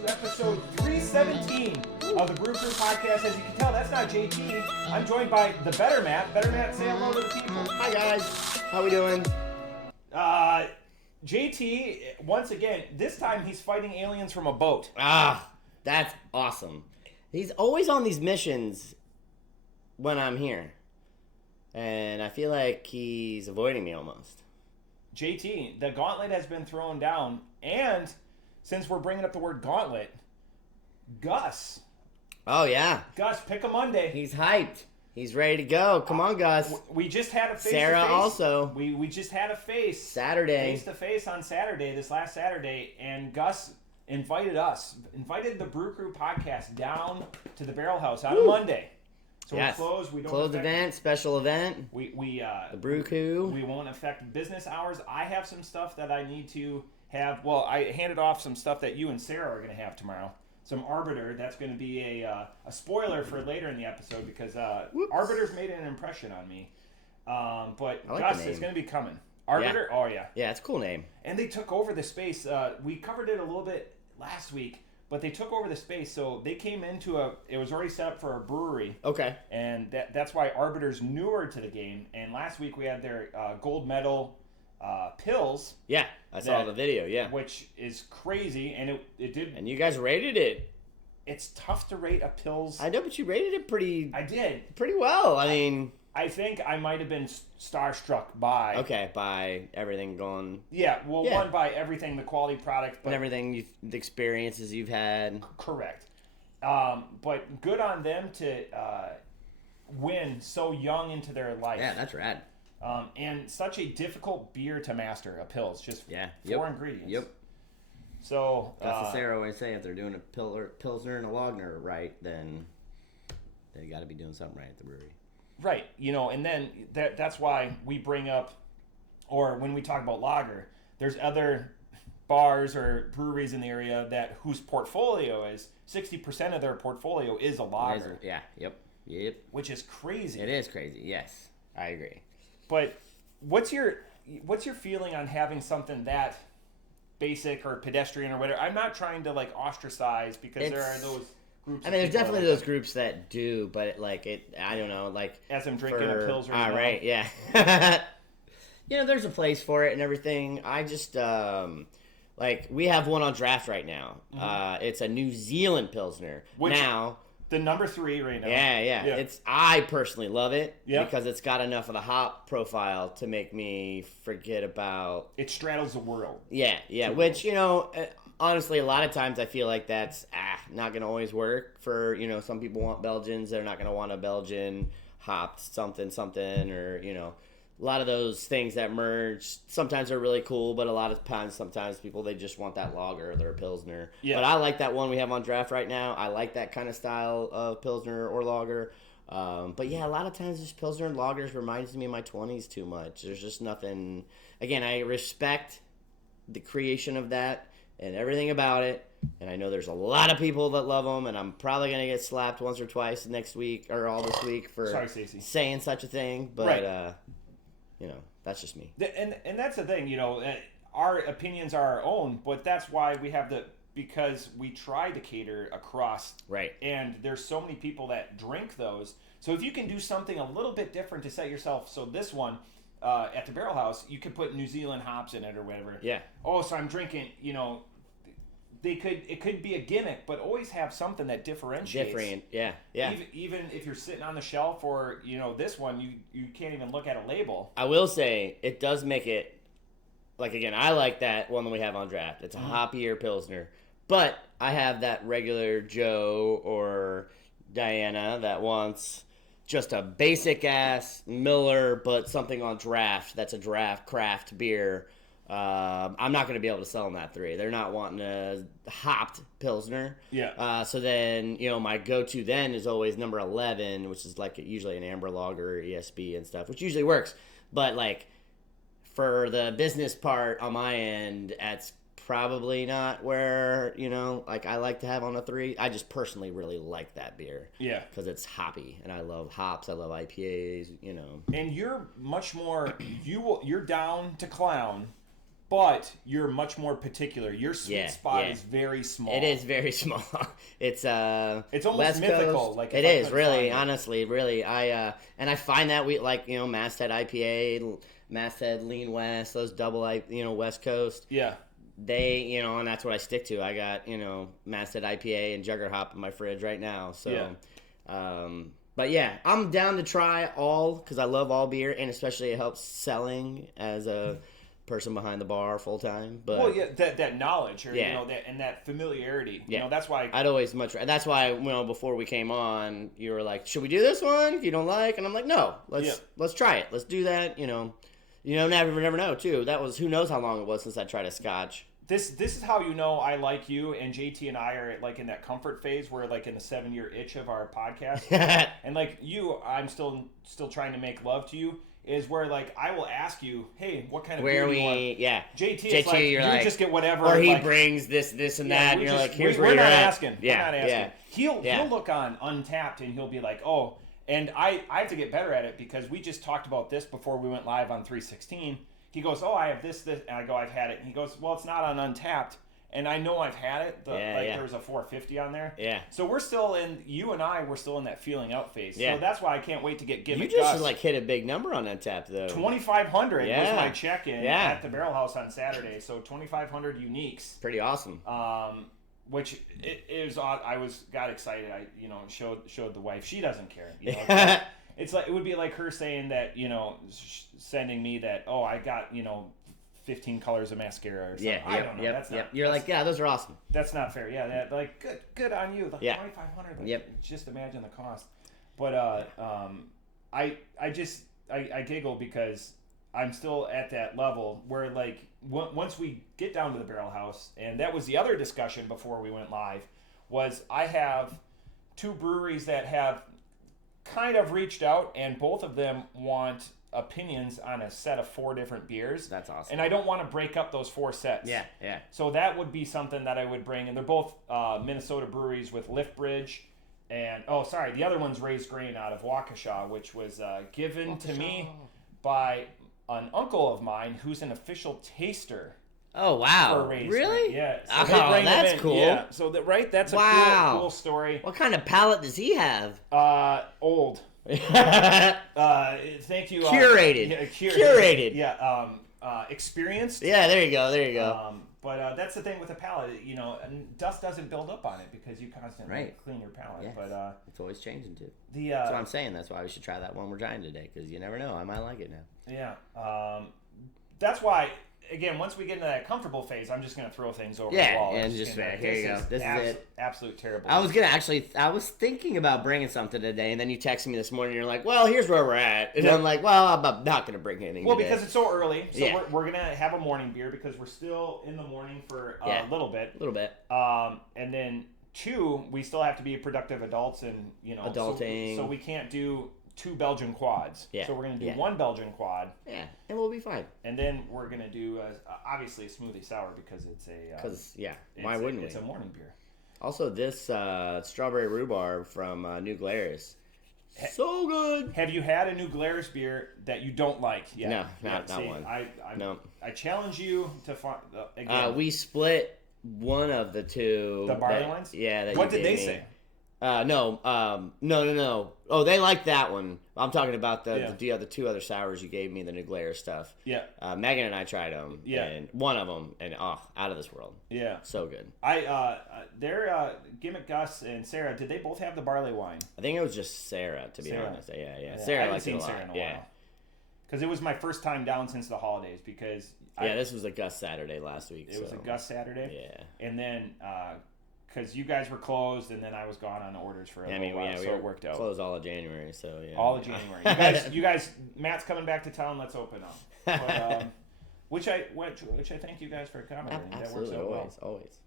to episode 317 of the Brew podcast. As you can tell, that's not JT. I'm joined by the Better Matt. Better Matt, say hello to the people. Hi guys, how we doing? JT, once again, this time he's fighting aliens from a boat. That's awesome. He's always on these missions when I'm here. And I feel like he's avoiding me almost. JT, the gauntlet has been thrown down, and since we're bringing up the word gauntlet, Gus. Oh, yeah. Gus, pick a Monday. He's hyped. He's ready to go. Come on, Gus. We just had a face-to-face. Sarah also. We just had a Saturday. Face-to-face on Saturday, this last Saturday, and Gus invited the Brew Crew podcast down to the Barrel House on Monday. So yes. we're closed. We don't closed event, special event. The Brew Crew. We won't affect business hours. I have some stuff that I need to have. Well, I handed off some stuff that you and Sarah are going to have tomorrow. Some Arbeiter. That's going to be a spoiler for later in the episode because Arbiter's made an impression on me. But like Gus is going to be coming. Arbiter? Yeah. Oh, yeah. Yeah, it's a cool name. And they took over the space. We covered it a little bit last week, but they took over the space. So they came into it was already set up for a brewery. Okay. And that's why Arbiter's newer to the game. And last week we had their gold medal pills. Yeah, I saw the video, yeah. Which is crazy, and it did. And you guys rated it. It's tough to rate a pills. I know, but you rated it pretty. I did pretty well. I mean, I think I might have been starstruck by. By everything going. Yeah, well, one by everything, the quality product, but and everything, the experiences you've had. Correct. But good on them to win so young into their life. Yeah, that's rad. And such a difficult beer to master, a Pils. Just four ingredients. Yep. So that's what Sarah always say. If they're doing a Pilsner and a Lager right, then they got to be doing something right at the brewery. Right. And then that's why we bring up, or when we talk about lager, there's other bars or breweries in the area whose portfolio is 60% of their portfolio is a lager. Yeah. Yep. Which is crazy. It is crazy. Yes, I agree. But what's your feeling on having something that basic or pedestrian or whatever? I'm not trying to ostracize because there are those groups. I mean, there's definitely those groups that do, but I don't know, as I'm drinking a Pils right now. Right, yeah. There's a place for it and everything. I just we have one on draft right now. Mm-hmm. It's a New Zealand Pilsner. The number 3 right now. Yeah. I personally love it because it's got enough of the hop profile to make me forget about. It straddles the world. Yeah. Which honestly, a lot of times I feel like that's not going to always work for some people want Belgians. They're not going to want a Belgian hopped something or a lot of those things that merge sometimes are really cool, but a lot of times, people, they just want that lager or their Pilsner. Yeah. But I like that one we have on draft right now. I like that kind of style of Pilsner or lager. But yeah, a lot of times just Pilsner and lagers reminds me of my 20s too much. There's just nothing. Again, I respect the creation of that and everything about it. And I know there's a lot of people that love them, and I'm probably going to get slapped once or twice next week or all this week for saying such a thing. But, right. That's just me. And that's the thing, our opinions are our own, but that's why we have because we try to cater across. Right. And there's so many people that drink those. So if you can do something a little bit different to set yourself, so this one, at the Barrel House, you could put New Zealand hops in it or whatever. Yeah. Oh, so I'm drinking, it could be a gimmick, but always have something that differentiates. Yeah. Even if you're sitting on the shelf or, this one, you can't even look at a label. I will say, it does make it, again, I like that one that we have on draft. It's a hoppier Pilsner. But I have that regular Joe or Diana that wants just a basic-ass Miller, but something on draft that's a draft craft beer. I'm not going to be able to sell them that 3. They're not wanting a hopped Pilsner. Yeah. So then, my go-to then is always number 11, which is usually an amber lager, ESB and stuff, which usually works. But for the business part on my end, that's probably not where, I like to have on a 3. I just personally really like that beer. Yeah. Because it's hoppy, and I love hops. I love IPAs, And you're much more, you're down to clown but you're much more particular. Your sweet spot is very small. It is very small. It's almost West mythical. Coast. Like it is really, honestly, really. And I find that we like Masthead IPA, Masthead Lean West, those double West Coast. Yeah. They and that's what I stick to. I got Masthead IPA and Jugger Hop in my fridge right now. So, but yeah, I'm down to try all because I love all beer, and especially it helps selling as a person behind the bar full time. But well, yeah, that knowledge, or and that familiarity. Yeah, that's why I'd always That's why before we came on, you were like, "Should we do this one? If you don't like," and I'm like, "No, let's try it. Let's do that." Never know too. That was who knows how long it was since I tried a Scotch. This is how I like you, and JT and I are like in that comfort phase. We're like in the 7-year itch of our podcast, and like you, I'm still trying to make love to you. Is where like I will ask you, hey, what kind of beer do you want? Yeah, JT is like you just get whatever, or he brings this and that. And you're like, here's where you're at. Asking. Yeah, we're not asking. He'll look on Untapped and he'll be like, oh, and I have to get better at it because we just talked about this before we went live on 316. He goes, oh, I have this, and I go, I've had it. And he goes, well, it's not on Untapped. And I know I've had it. There was a 450 on there. Yeah. So we're still we're still in that feeling out phase. Yeah. So that's why I can't wait to get Gimmick Gus. You just hit a big number on Untapped, though. 2,500 was my check-in at the Barrel House on Saturday. So 2,500 uniques. Pretty awesome. Which it was, I got excited. I showed the wife. She doesn't care. It's like it would be like her saying that sending me that I got 15 colors of mascara or something. Yeah, I don't know. That's not. You're like, yeah, those are awesome. That's not fair. Yeah, like good on you. Like 2,500. Like, just imagine the cost. But I giggle because I'm still at that level where like once we get down to the Barrel House, and that was the other discussion before we went live, was I have 2 breweries that have kind of reached out, and both of them want opinions on a set of 4 different beers. That's awesome. And I don't want to break up those 4 sets. Yeah. So that would be something that I would bring, and they're both Minnesota breweries with Liftbridge, and the other one's Raised Grain out of Waukesha, which was given to me by an uncle of mine who's an official taster. Oh, wow. Really? Yeah. So that's cool. Yeah. So that's a cool story. What kind of palate does he have? Old. Thank you. Curated. Yeah. Experienced. Yeah, there you go. But that's the thing with a palate, and dust doesn't build up on it because you constantly clean your palate. Yes. But it's always changing too. That's what I'm saying. That's why we should try that one we're trying today, because you never know. I might like it now. Yeah. That's why. Again, once we get into that comfortable phase, I'm just going to throw things over the wall. And just here you go. This is it. Absolute terrible. I was thinking about bringing something today, and then you texted me this morning, and you're like, well, here's where we're at. And I'm like, well, I'm not going to bring anything today. Because it's so early. So we're going to have a morning beer because we're still in the morning for a little bit. And then 2, we still have to be productive adults and, adulting. So we can't do 2 Belgian quads. Yeah. So we're going to do 1 Belgian quad. Yeah, and we'll be fine. And then we're going to do, obviously, a smoothie sour because it's a... why wouldn't we? It's a morning beer. Also, this strawberry rhubarb from New Glarus. So good. Have you had a New Glarus beer that you don't like yet? No, not one. I challenge you to find... again. We split one of the 2. The barley wines? Yeah. What did they say? No. Oh, they like that one. I'm talking about the other 2 other sours you gave me, the New Glarus stuff. Yeah. Megan and I tried them. Yeah. And one of them, and out of this world. Yeah. So good. Their Gimmick Gus and Sarah, did they both have the barley wine? I think it was just Sarah, to be honest. Yeah. Sarah, I haven't seen Sarah in a while. Because it was my first time down since the holidays. Because this was a Gus Saturday last week. It was a Gus Saturday. Yeah. And then. Because you guys were closed, and then I was gone on orders for a little while, so it worked out. Closed all of January, so yeah. All of January. You guys, Matt's coming back to town. Let's open up. But, which I thank you guys for coming. Absolutely, that works out always.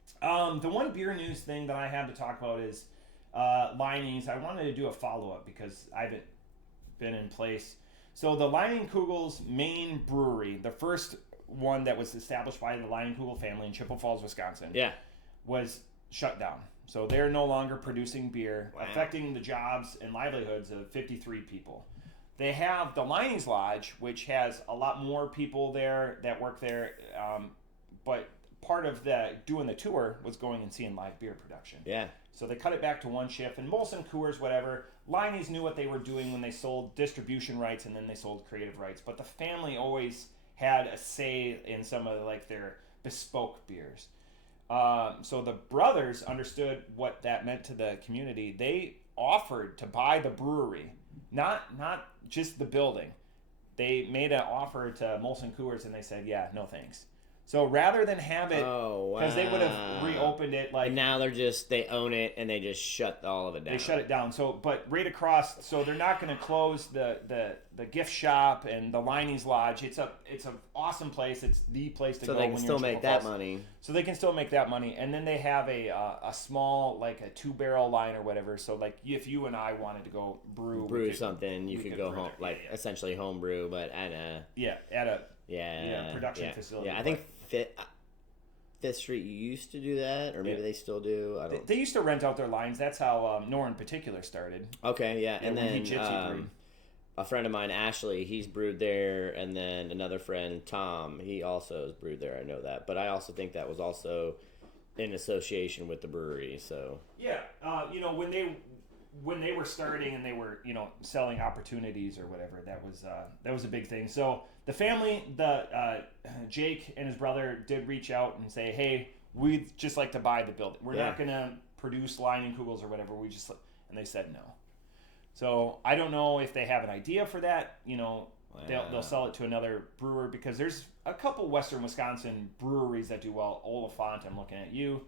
The one beer news thing that I have to talk about is Linings. I wanted to do a follow-up because I haven't been in place. So the Leinenkugels main brewery, the first one that was established by the Leinenkugel family in Chippewa Falls, Wisconsin, was shut down. So they're no longer producing beer, affecting the jobs and livelihoods of 53 people. they have the Liney's Lodge, which has a lot more people there that work there. But part of doing the tour was going and seeing live beer production. Yeah. So they cut it back to one shift. And Molson Coors, whatever, Liney's knew what they were doing when they sold distribution rights and then they sold creative rights. But the family always had a say in some of like their bespoke beers. So the brothers understood what that meant to the community. They offered to buy the brewery, not just the building. They made an offer to Molson Coors and they said, yeah, no thanks. So rather than have it, because they would have reopened it like. And now they own it and they just shut all of it down. They shut it down. So, but right across, so they're not going to close the gift shop and the Liney's Lodge. It's an awesome place. It's the place to go. So they can still make that money. So they can still make that money, and then they have a small like a 2-barrel line or whatever. So like if you and I wanted to go brew something, you could go home essentially home brew, but at a production facility. Yeah, I think Fifth Street used to do that, or maybe they still do. I don't. They used to rent out their lines. That's how Nor in particular started. Okay, yeah, and then a friend of mine, Ashley, he's brewed there, and then another friend, Tom, he also has brewed there. I know that, but I also think that was also in association with the brewery. So yeah, when they were starting and they were selling opportunities or whatever, that was a big thing. So the family, Jake and his brother did reach out and say, hey, we'd just like to buy the building. We're not going to produce Leinenkugels or whatever. And they said no. So I don't know if they have an idea for that. They'll sell it to another brewer, because there's a couple Western Wisconsin breweries that do well. Oliphant, I'm looking at you.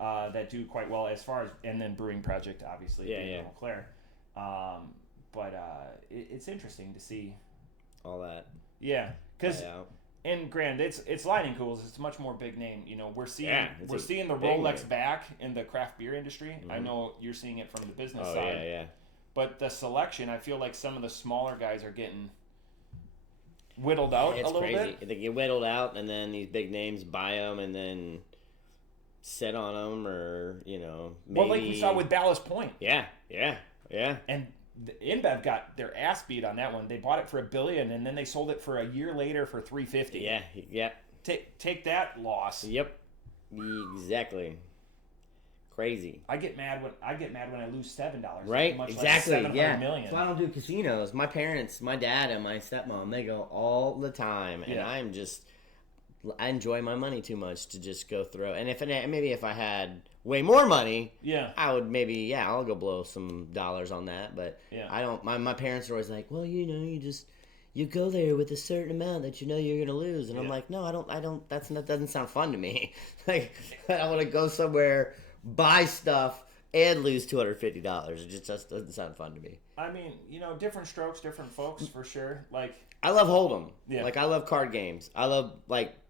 That do quite well as far as, and then Brewing Project, obviously, Eau Claire. But it's interesting to see all that. Yeah, because and granted, it's Leinenkugels. It's a much more big name. We're seeing the Rolex name back in the craft beer industry. Mm-hmm. I know you're seeing it from the business side. Yeah. But the selection, I feel like some of the smaller guys are getting whittled out a little bit. They get whittled out, and then these big names buy them, and then sit on them, or maybe. Well, like we saw with Ballast Point. Yeah. And InBev got their ass beat on that one. They bought it for $1 billion, and then they sold it for a year later for $350. Yeah. Take that loss. Yep. Exactly. Crazy. I get mad when I lose $7. Right. Exactly. Like $700 million. That's why I don't do casinos. My parents, my dad, and my stepmom, they go all the time, and I enjoy my money too much to just go throw. And if I had way more money, I would I'll go blow some dollars on that. But I don't. My parents are always like, well, you go there with a certain amount that you're gonna lose, and I'm like, no, I don't. That doesn't sound fun to me. Like, I want to go somewhere, buy stuff, and lose $250. It just doesn't sound fun to me. I mean, different strokes, different folks, for sure. Like, I love Hold'em. Yeah. Like, I love card games. I love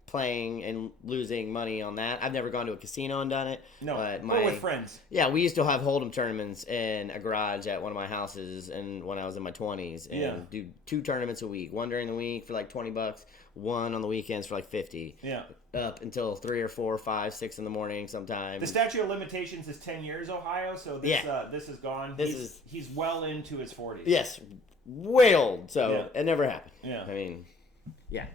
playing and losing money on that. I've never gone to a casino and done it. No, but with friends. Yeah, we used to have Hold'em tournaments in a garage at one of my houses, and when I was in my 20s, and do 2 tournaments a week. One during the week for like $20, one on the weekends for like $50. Yeah. Up until 3 or 4 or 5, 6 in the morning sometimes. The statute of limitations is 10 years, Ohio, so this is gone. He's well into his 40s. Yes, way old, so it never happened. Yeah. I mean,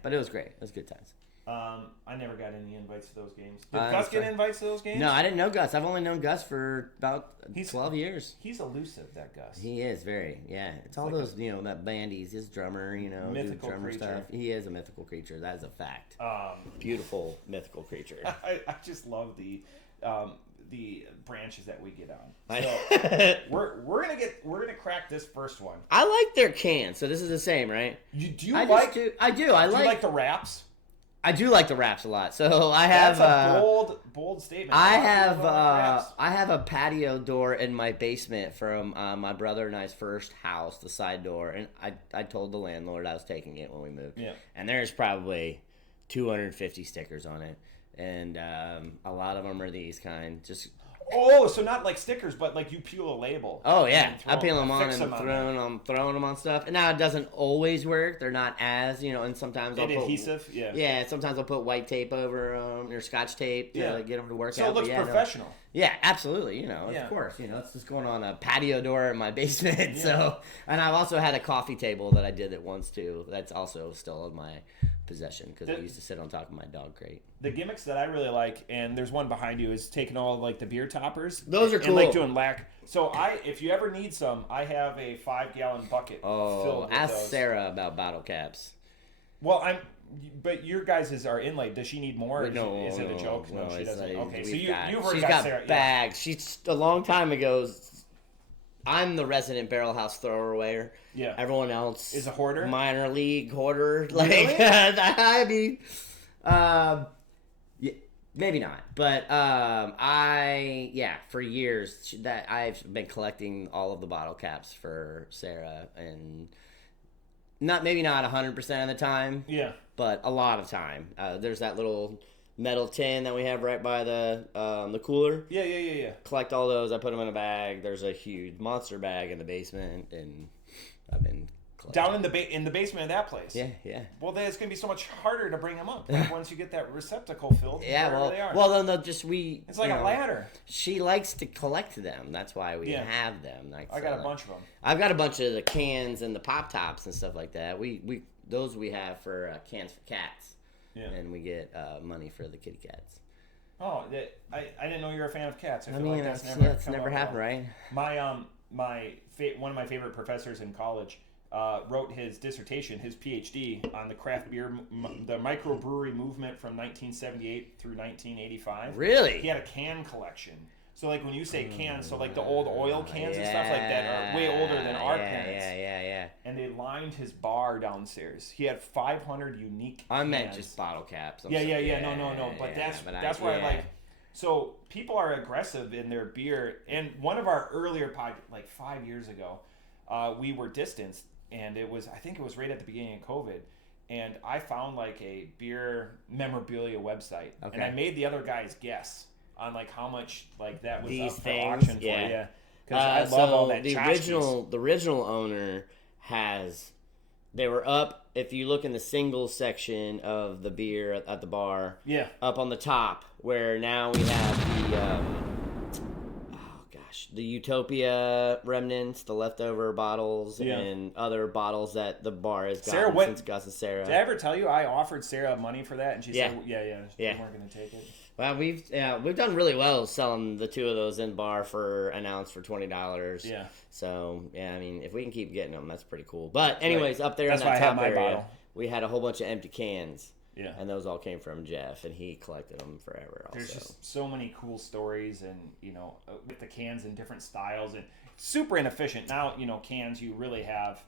but it was great. It was good times. I never got any invites to those games. Did Gus get invites to those games? No, I didn't know Gus. I've only known Gus for about 12 years. He's elusive, that Gus. He is very, It's all like those, that band. He's his drummer, mythical drummer creature. Stuff. He is a mythical creature. That is a fact. Beautiful mythical creature. I just love the branches that we get on. So we're gonna crack this first one. I like their cans. So this is the same, right? I do. Do you like the wraps? I do like the wraps a lot. So I have a bold statement. I have a patio door in my basement from my brother and I's first house, the side door, and I told the landlord I was taking it when we moved. Yeah. And there's probably 250 stickers on it, and a lot of them are these kind. Oh, so not like stickers, but like you peel a label. Oh yeah, and I peel them on fix and them throwing them on stuff. And now it doesn't always work. They're not as and sometimes I'll put adhesive. Yeah. Yeah, sometimes I'll put white tape over or Scotch tape to get them to work so out. So it looks professional. No. Yeah, absolutely. Of course. It's just going on a patio door in my basement. Yeah. So, and I've also had a coffee table that I did it once too. That's also still in my possession because I used to sit on top of my dog crate. The gimmicks that I really like, and there's one behind you, is taking all like the beer toppers. Those are cool. And like doing So if you ever need some, I have a 5-gallon bucket filled with ask those. Sarah about bottle caps. Well, but your guys' are inlaid. Does she need more? No, is it a joke? No, she doesn't. Okay, so you've already she's got Sarah. Bags. Yeah. She's a long time ago. I'm the resident barrel house thrower. Yeah. Everyone else is a hoarder. Minor league hoarder. Like really? I mean, yeah, maybe not. But for years that I've been collecting all of the bottle caps for Sarah, and maybe not 100% of the time. Yeah. But a lot of time. There's that little metal tin that we have right by the cooler. Yeah. Collect all those. I put them in a bag. There's a huge monster bag in the basement, and I've been collecting. Down in the basement of that place. Yeah. Well, then it's gonna be so much harder to bring them up once you get that receptacle filled. Yeah, they are. well, then they'll It's like a ladder. She likes to collect them. That's why we have them. I got a bunch of them. I've got a bunch of the cans and the pop tops and stuff like that. Those we have for cans for cats. Yeah. And we get money for the kitty cats. Oh, I didn't know you were a fan of cats. I mean, like that's never happened, right? My one of my favorite professors in college wrote his dissertation, his PhD, on the craft beer, the microbrewery movement from 1978 through 1985. Really? He had a can collection. So, like, when you say cans, so, like, the old oil cans and stuff like that are way older than our parents. Yeah. And they lined his bar downstairs. He had 500 unique cans. I meant just bottle caps. No. But that's why I like... So, people are aggressive in their beer. And one of our earlier like 5 years ago, we were distanced. And I think it was right at the beginning of COVID. And I found, like, a beer memorabilia website. Okay. And I made the other guys guess on like how much like that was these up things, for auction for you. Because I love all that. The original owner they were up. If you look in the singles section of the beer at the bar, up on the top where now we have the Utopia remnants, the leftover bottles, and other bottles that the bar has gotten since Gus and Sarah. Did I ever tell you I offered Sarah money for that and she said they weren't going to take it? Well, we've done really well selling the two of those in bar for an ounce for $20. Yeah. So I mean, if we can keep getting them, that's pretty cool. But anyways, up there in that top area, we had a whole bunch of empty cans. Yeah. And those all came from Jeff, and he collected them forever. Also. There's just so many cool stories, and with the cans in different styles, and super inefficient. Now cans you really have.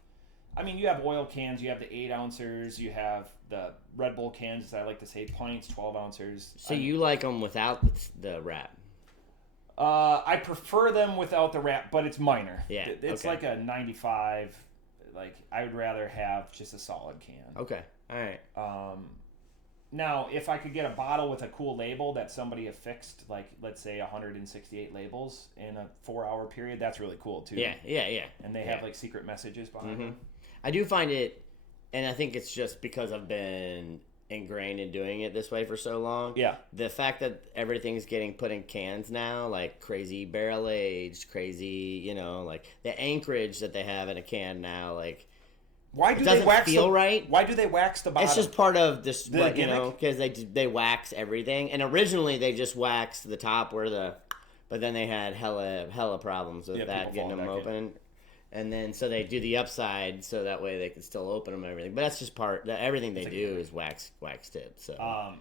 I mean, you have oil cans, you have the 8-ouncers, you have the Red Bull cans, as I like to say, pints, 12-ouncers. So you like them without the wrap? I prefer them without the wrap, but it's minor. Yeah, it's like a 95. Like, I would rather have just a solid can. Okay, all right. Now, if I could get a bottle with a cool label that somebody affixed, like, let's say 168 labels in a 4-hour period, that's really cool, too. Yeah. And they have, like, secret messages behind them. I do find it, and I think it's just because I've been ingrained in doing it this way for so long. Yeah. The fact that everything's getting put in cans now, like crazy barrel aged, crazy, like the anchorage that they have in a can now, like. Why do they wax right? Why do they wax the bottom? It's just part of this, because they wax everything. And originally they just waxed the top but then they had hella problems with that getting them open. And then so they do the upside so that way they can still open them and everything. But that's just everything they do is wax tips. So.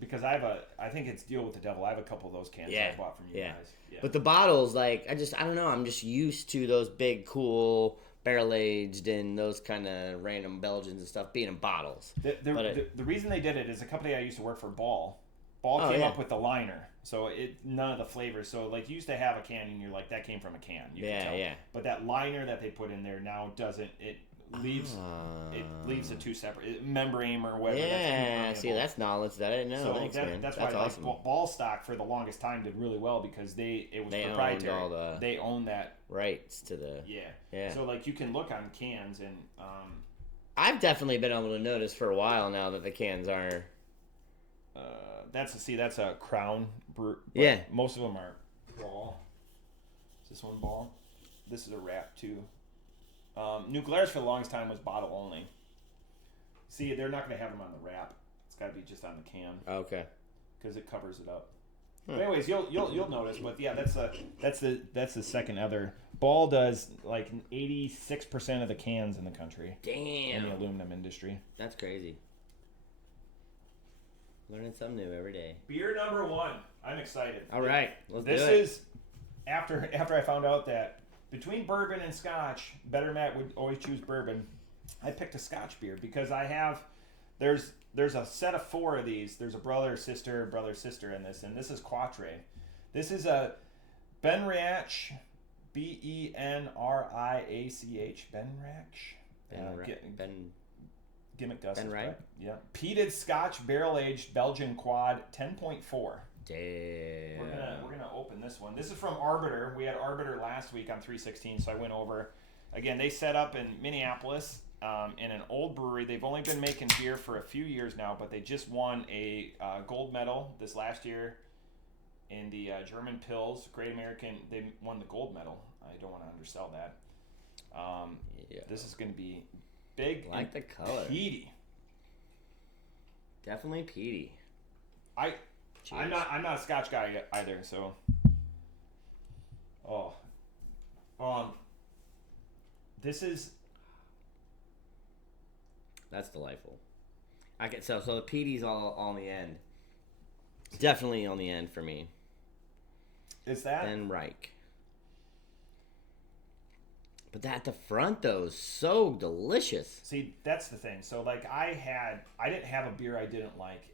Because I think it's Deal with the Devil. I have a couple of those cans that I bought from you guys. Yeah. But the bottles, like, I don't know. I'm just used to those big, cool, barrel-aged and those kind of random Belgians and stuff being in bottles. The reason they did it is a company I used to work for, Ball. Ball came up with the liner. So none of the flavors. So like you used to have a can and you're like, that came from a can. You can tell. But that liner that they put in there now doesn't. It leaves it leaves the two separate membrane or whatever. Yeah, that's see, that's knowledge that I didn't know. so Thanks, man. that's why awesome. like ball stock for the longest time did really well because it was proprietary. They own that rights to the yeah. So like you can look on cans and I've definitely been able to notice for a while now that the cans are. That's a Crown brew. Yeah, most of them are ball. Is this one ball? This is a wrap too. Nuclearis for the longest time was bottle only. See, they're not going to have them on the wrap. It's got to be just on the can. Okay. Because it covers it up. But anyways, you'll notice. But yeah, that's the second other. Ball does like 86% of the cans in the country. Damn. In the aluminum industry. That's crazy. Learning something new every day. Beer number 1. I'm excited. All right, let's do it. This is after I found out that between bourbon and Scotch, Better Matt would always choose bourbon. I picked a Scotch beer because there's a set of 4 of these. There's a brother sister in this, and this is Quatre. This is a Benriach, Benriach, Gimmick Gus. Ben Wright? Yeah. Peated Scotch barrel aged Belgian quad 10.4. Damn. We're gonna open this one. This is from Arbeiter. We had Arbeiter last week on 316, so I went over. Again, they set up in Minneapolis in an old brewery. They've only been making beer for a few years now, but they just won a gold medal this last year in the German Pils Great American. They won the gold medal. I don't want to undersell that. This is going to be big. Like the color. Peaty. Definitely peaty. I'm not a Scotch guy either, so. This is. That's delightful. So the peaty's all on the end. Definitely on the end for me. Is that? Ben Reich. But that at the front though is so delicious. See, that's the thing. So like I didn't have a beer I didn't like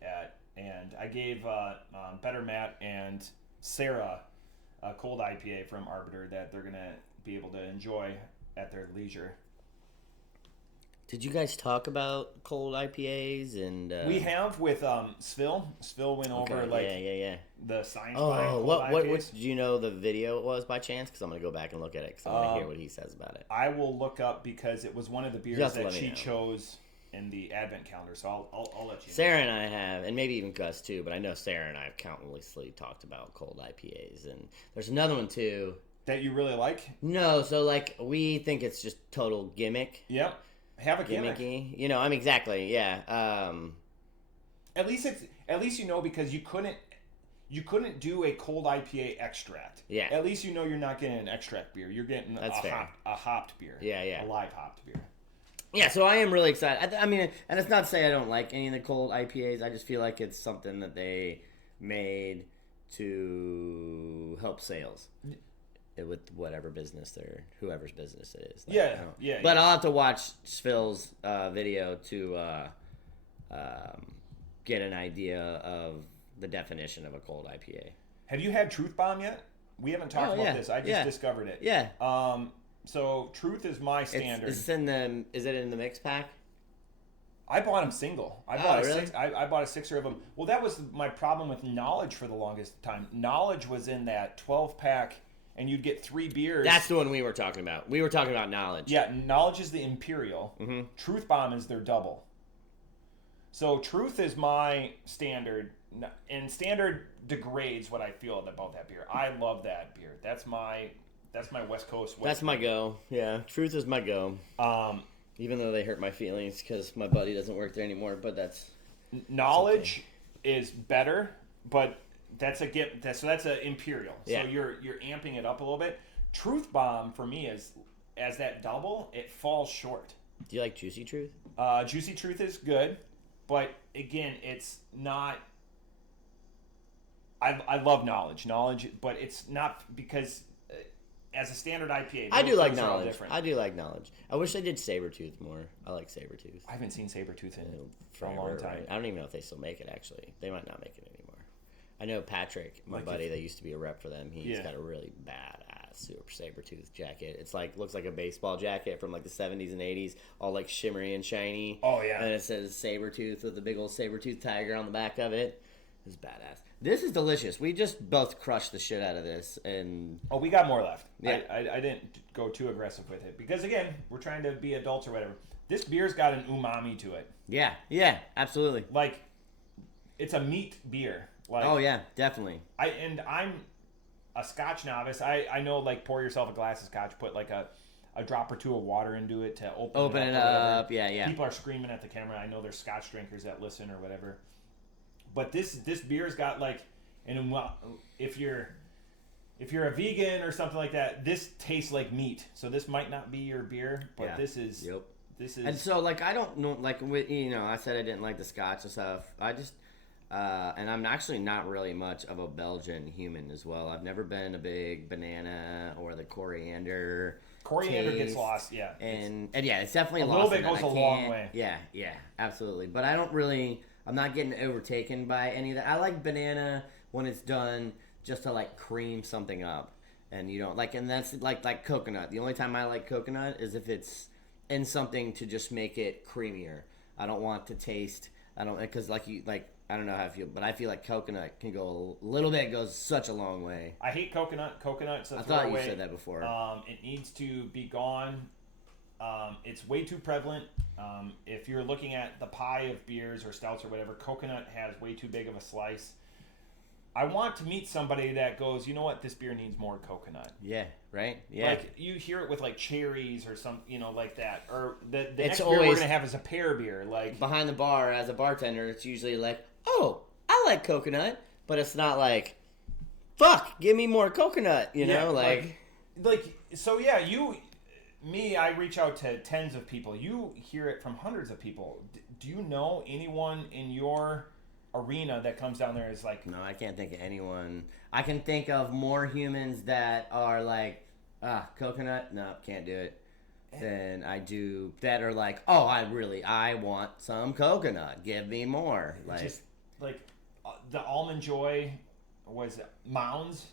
and I gave Better Matt and Sarah a cold IPA from Arbeiter that they're gonna be able to enjoy at their leisure. Did you guys talk about cold IPAs and? We have with Svil. Svil went over the science. What do you know the video was by chance? Because I'm gonna go back and look at it because I want to hear what he says about it. I will look up because it was one of the beers that she chose in the advent calendar. So I'll let you. Sarah and I have, and maybe even Gus too, but I know Sarah and I have countlessly talked about cold IPAs, and there's another one too that you really like. No, so like we think it's just total gimmick. Yep. Have a gimmicky, exactly, yeah. At least you know because you couldn't do a cold IPA extract. Yeah. At least you know you're not getting an extract beer. You're getting a hopped beer. Yeah. A live hopped beer. Yeah, so I am really excited. I mean, and it's not to say I don't like any of the cold IPAs. I just feel like it's something that they made to help sales. With whatever business whoever's business it is. But I'll have to watch Phil's video to get an idea of the definition of a cold IPA. Have you had Truth Bomb yet? We haven't talked about this. I just discovered it. Yeah. So Truth is my standard. Is it in the mix pack? I bought them single. I bought a 6er of them. Well, that was my problem with Knowledge for the longest time. Knowledge was in that 12-pack. And you'd get 3 beers. That's the one we were talking about. We were talking about Knowledge. Yeah, Knowledge is the Imperial. Mm-hmm. Truth Bomb is their double. So Truth is my standard, and standard degrades what I feel about that beer. I love that beer. That's my West Coast. That's my go. Yeah, Truth is my go. Even though they hurt my feelings because my buddy doesn't work there anymore, but that's Knowledge is better, but. That's an Imperial. Yeah. So you're amping it up a little bit. Truth Bomb for me is as that double, it falls short. Do you like Juicy Truth? Juicy Truth is good, but again, it's not. I love Knowledge, but it's not because as a standard IPA. I do like Knowledge. I wish they did Sabretooth more. I like Sabretooth. I haven't seen Sabretooth for a long time. Right? I don't even know if they still make it. Actually, they might not make it anymore. I know Patrick, my buddy that used to be a rep for them, he's got a really badass super saber-tooth jacket. It's like looks like a baseball jacket from like the 70s and 80s, all like shimmery and shiny. Oh yeah. And it says saber-tooth with a big old saber-tooth tiger on the back of it. It's badass. This is delicious. We just both crushed the shit out of this, and Oh, we got more left. Yeah. I didn't go too aggressive with it because again, we're trying to be adults or whatever. This beer's got an umami to it. yeah, absolutely. Like, it's a meat beer. Like, Oh yeah, definitely. I'm a Scotch novice. I know, like, pour yourself a glass of Scotch, put like a drop or two of water into it to open It it up. up. Yeah. People are screaming at the camera. I know there's Scotch drinkers that listen or whatever. But this beer's got like if you're a vegan or something like that, this tastes like meat. So this might not be your beer, but this is. Yep. This is. And so, like, I don't know, like, I said I didn't like the Scotch and stuff. I just, and I'm actually not really much of a Belgian human as well. I've never been a big banana or the coriander. Coriander taste. gets lost, yeah. And yeah, it's definitely A lost. little bit goes a long way. Yeah, absolutely. But I'm not getting overtaken by any of that. I like banana when it's done just to, like, cream something up. And you don't, like, and that's like coconut. The only time I like coconut is if it's in something to just make it creamier. I don't want to taste, because I don't know how I feel, but I feel like coconut can go a little bit, goes such a long way. I hate coconut. Coconut's a I thought you throwaway. said that before. It needs to be gone. It's way too prevalent. If you're looking at the pie of beers or stouts or whatever, coconut has way too big of a slice. I want to meet somebody that goes, you know what, this beer needs more coconut. Yeah, right? Yeah. Like, you hear it with, like, cherries or some, like that. Or the It's next beer we're always- going to have is a pear beer. Like, Behind the bar, as a bartender, it's usually like, oh, I like coconut. But it's not like, fuck, give me more coconut, you know? so yeah, I reach out to tens of people. You hear it from hundreds of people. Do you know anyone in your arena that comes down there is like... No, I can't think of anyone. I can think of more humans that are like, coconut? No, can't do it. Than I do that are like, oh, I want some coconut. Give me more. Like, just like the Almond Joy was Mounds.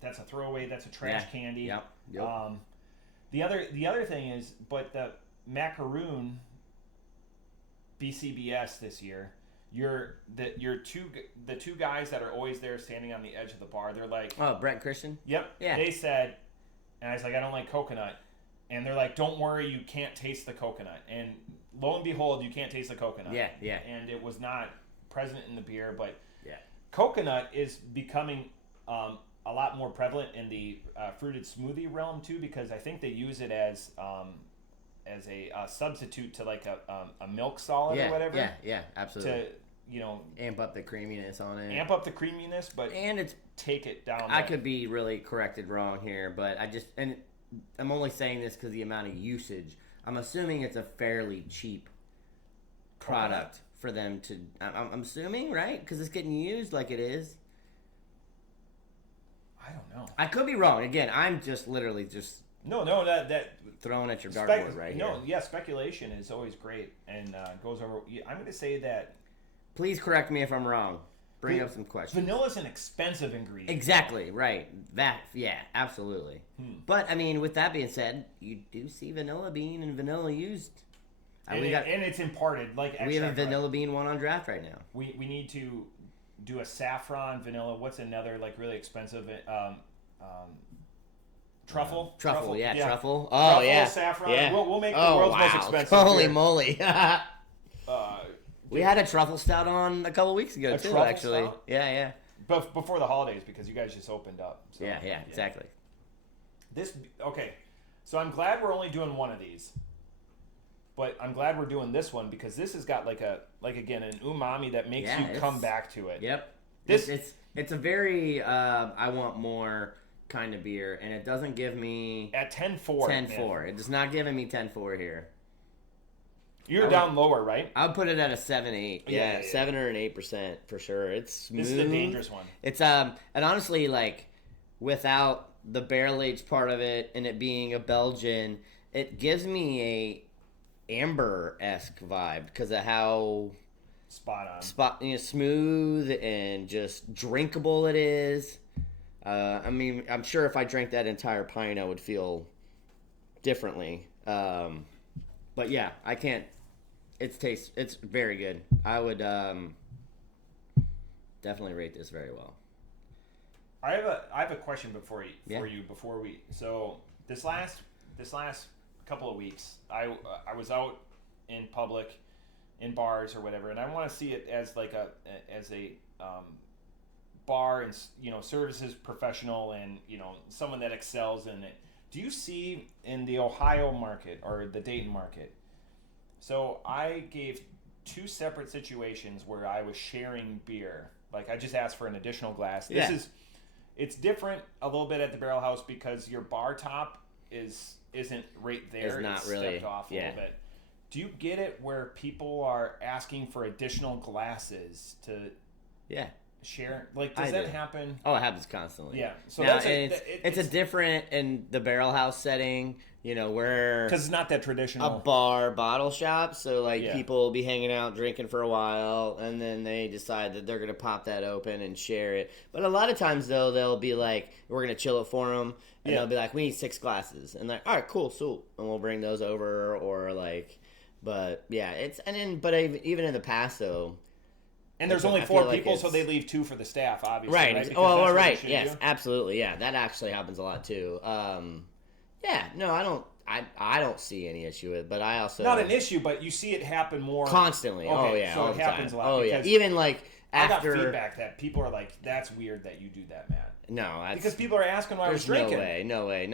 That's a throwaway. That's a trash candy. Yep. The other thing is, but the macaroon BCBS this year, the two guys that are always there standing on the edge of the bar. They're like, oh, Brett Christian. Yep. Yeah. They said, and I was like, I don't like coconut, and they're like, don't worry, you can't taste the coconut, and lo and behold, you can't taste the coconut. Yeah. And it was not present in the beer, but yeah, coconut is becoming a lot more prevalent in the fruited smoothie realm too, because I think they use it as a substitute to like a milk solid or whatever. Yeah, absolutely. To amp up the creaminess on it. Amp up the creaminess, but take it down. I could be really corrected wrong here, but I'm only saying this because the amount of usage. I'm assuming it's a fairly cheap product for them to. I'm assuming, right? Because it's getting used like it is. I don't know. I could be wrong. Again, I'm just literally just that throwing at your dartboard right here. No, yeah, speculation is always great and goes over. I'm going to say that. Please correct me if I'm wrong. Bring up some questions. Vanilla's an expensive ingredient. Exactly, right. Absolutely. But, I mean, with that being said, you do see vanilla bean and vanilla used. And it's imparted. We have a vanilla bean one on draft right now. We need to do a saffron vanilla. What's another, like, really expensive... Truffle? Truffle. Truffle, saffron. Yeah. We'll make the world's most expensive Holy beer. moly. We had a truffle stout on a couple weeks ago, too, actually. Stout? Yeah. But before the holidays, because you guys just opened up. So, yeah, exactly. Okay. So I'm glad we're only doing one of these. But I'm glad we're doing this one because this has got again, an umami that makes you come back to it. Yep. It's a very I want more kind of beer, and it doesn't give me... At 10.4. 10.4. It is not giving me 10.4 here. You're down lower, right? I would put it at a 7-8. Yeah, 7 or an 8% for sure. It's smooth. This is a dangerous one. It's and honestly, like, without the barrel aged part of it and it being a Belgian, it gives me a amber-esque vibe because of how spot on, smooth and just drinkable it is. I mean, I'm sure if I drank that entire pint, I would feel differently. But yeah, I can't. It's very good. I would definitely rate this very well. I have a question before we. So this last couple of weeks, I was out in public, in bars or whatever, and I want to see it as like a bar and services professional and someone that excels in it. Do you see in the Ohio market or the Dayton market? So I gave 2 separate situations where I was sharing beer. Like I just asked for an additional glass. It's different a little bit at the Barrel House because your bar top isn't right there. It's stepped really off a little bit. Do you get it where people are asking for additional glasses to share? Like, does that happen? Oh, it happens constantly. Yeah. So now, it's a different in the Barrel House setting, where because it's not that traditional. A bar bottle shop, so people will be hanging out drinking for a while, and then they decide that they're gonna pop that open and share it. But a lot of times though, they'll be like, "We're gonna chill it for them," and they'll be like, "We need 6 glasses," and like, "All right, cool, so," and we'll bring those over, or like, but yeah, but even in the past though. And there's only 4 people, so they leave 2 for the staff, obviously. Right. Oh, right. Yes, absolutely. Yeah, that actually happens a lot too. Yeah. No, I don't see any issue with it, but I also not an issue, but you see it happen more constantly. Okay, oh yeah, so it happens time. a lot. Oh yeah, even like after I got feedback that people are like, "That's weird that you do that, Matt." No, because people are asking why I was drinking. No way,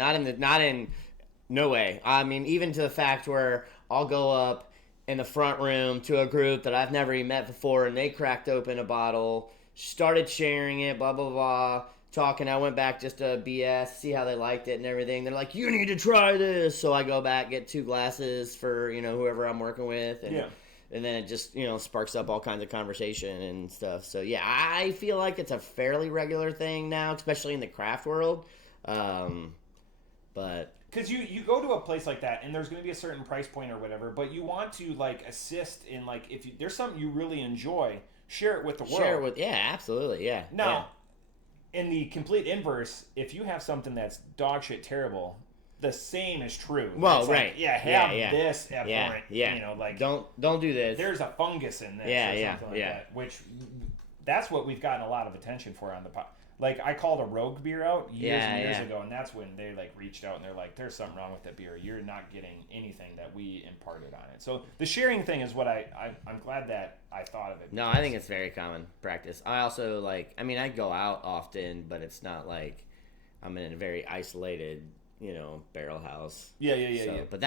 no way. I mean, even to the fact where I'll go up in the front room to a group that I've never even met before, and they cracked open a bottle, started sharing it, blah, blah, blah, talking. I went back just to BS, see how they liked it and everything. They're like, "You need to try this." So I go back, get 2 glasses for, whoever I'm working with. And, and then it just, sparks up all kinds of conversation and stuff. So, yeah, I feel like it's a fairly regular thing now, especially in the craft world. But... Because you go to a place like that, and there's going to be a certain price point or whatever, but you want to, assist in, if there's something you really enjoy, share it with the world. Absolutely, yeah. Now, in the complete inverse, if you have something that's dog shit terrible, the same is true. Well, it's right. This abhorrent. Don't do this. There's a fungus in this or something like that, which that's what we've gotten a lot of attention for on the podcast. Like, I called a rogue beer out years ago, and that's when they, reached out, and they're like, "There's something wrong with that beer. You're not getting anything that we imparted on it." So the sharing thing is what I'm glad that I thought of it. No, I think it's very common practice. I also, I go out often, but it's not like I'm in a very isolated, barrel house. Yeah. But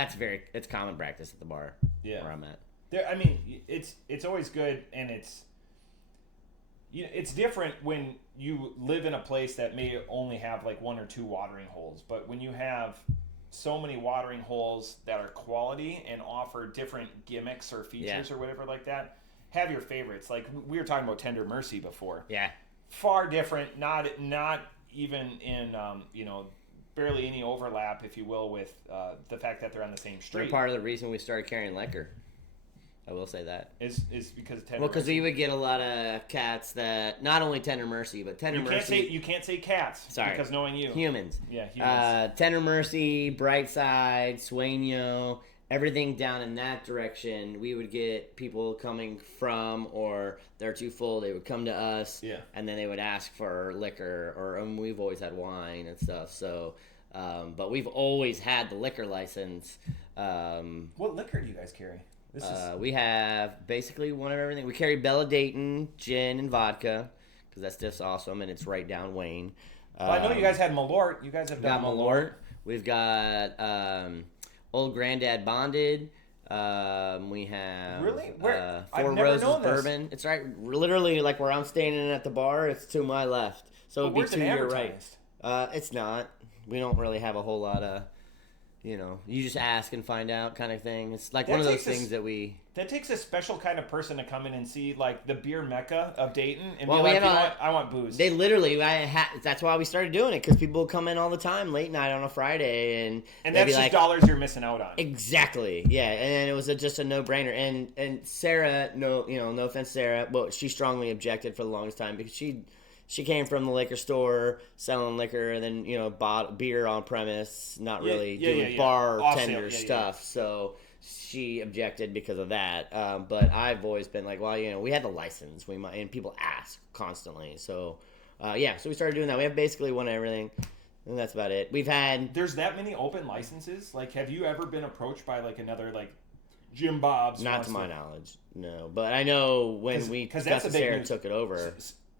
it's common practice at the bar where I'm at. It's always good, and it's different when you live in a place that may only have 1 or 2 watering holes, but when you have so many watering holes that are quality and offer different gimmicks or features or whatever like that, have your favorites. Like we were talking about Tender Mercy before. Yeah. Far different, not even in barely any overlap, if you will, with the fact that they're on the same street. They're part of the reason we started carrying liquor. I will say that. Is because Tender Mercy. Well, because we would get a lot of cats that, not only Tender Mercy, but Tender Mercy. You can't say cats. Sorry. Because knowing you. Humans. Yeah, humans. Tender Mercy, Brightside, Sueño, everything down in that direction, we would get people coming from, or they're too full, they would come to us. Yeah. And then they would ask for liquor, we've always had wine and stuff, so... but we've always had the liquor license. What liquor do you guys carry? We have basically one of everything. We carry Bella Dayton, gin, and vodka, because that stuff's awesome, and it's right down Wayne. Well, I know you guys had Malort. You guys have done Malort. We've got Old Granddad Bonded. We have really? Four Roses Bourbon. It's right, literally like where I'm standing at the bar. It's to my left, so it'd be to your right. It's not. We don't really have a whole lot of. You just ask and find out kind of thing. It's like one of those things that we... That takes a special kind of person to come in and see, the beer mecca of Dayton and be I want booze. They literally... that's why we started doing it, because people would come in all the time late night on a Friday, and that's just dollars you're missing out on. Exactly, yeah. And it was just a no-brainer. And Sarah, no offense, Sarah, but she strongly objected for the longest time, because she she came from the liquor store selling liquor, and then bought beer on premise, not really doing bartender stuff. So she objected because of that. But I've always been like, well, we had the license, and people ask constantly. So so we started doing that. We have basically won everything. And that's about it. There's that many open licenses? Like, have you ever been approached by, like, another, like, Jim Bob's? Not to my knowledge, no. But I know when Sarah took it over.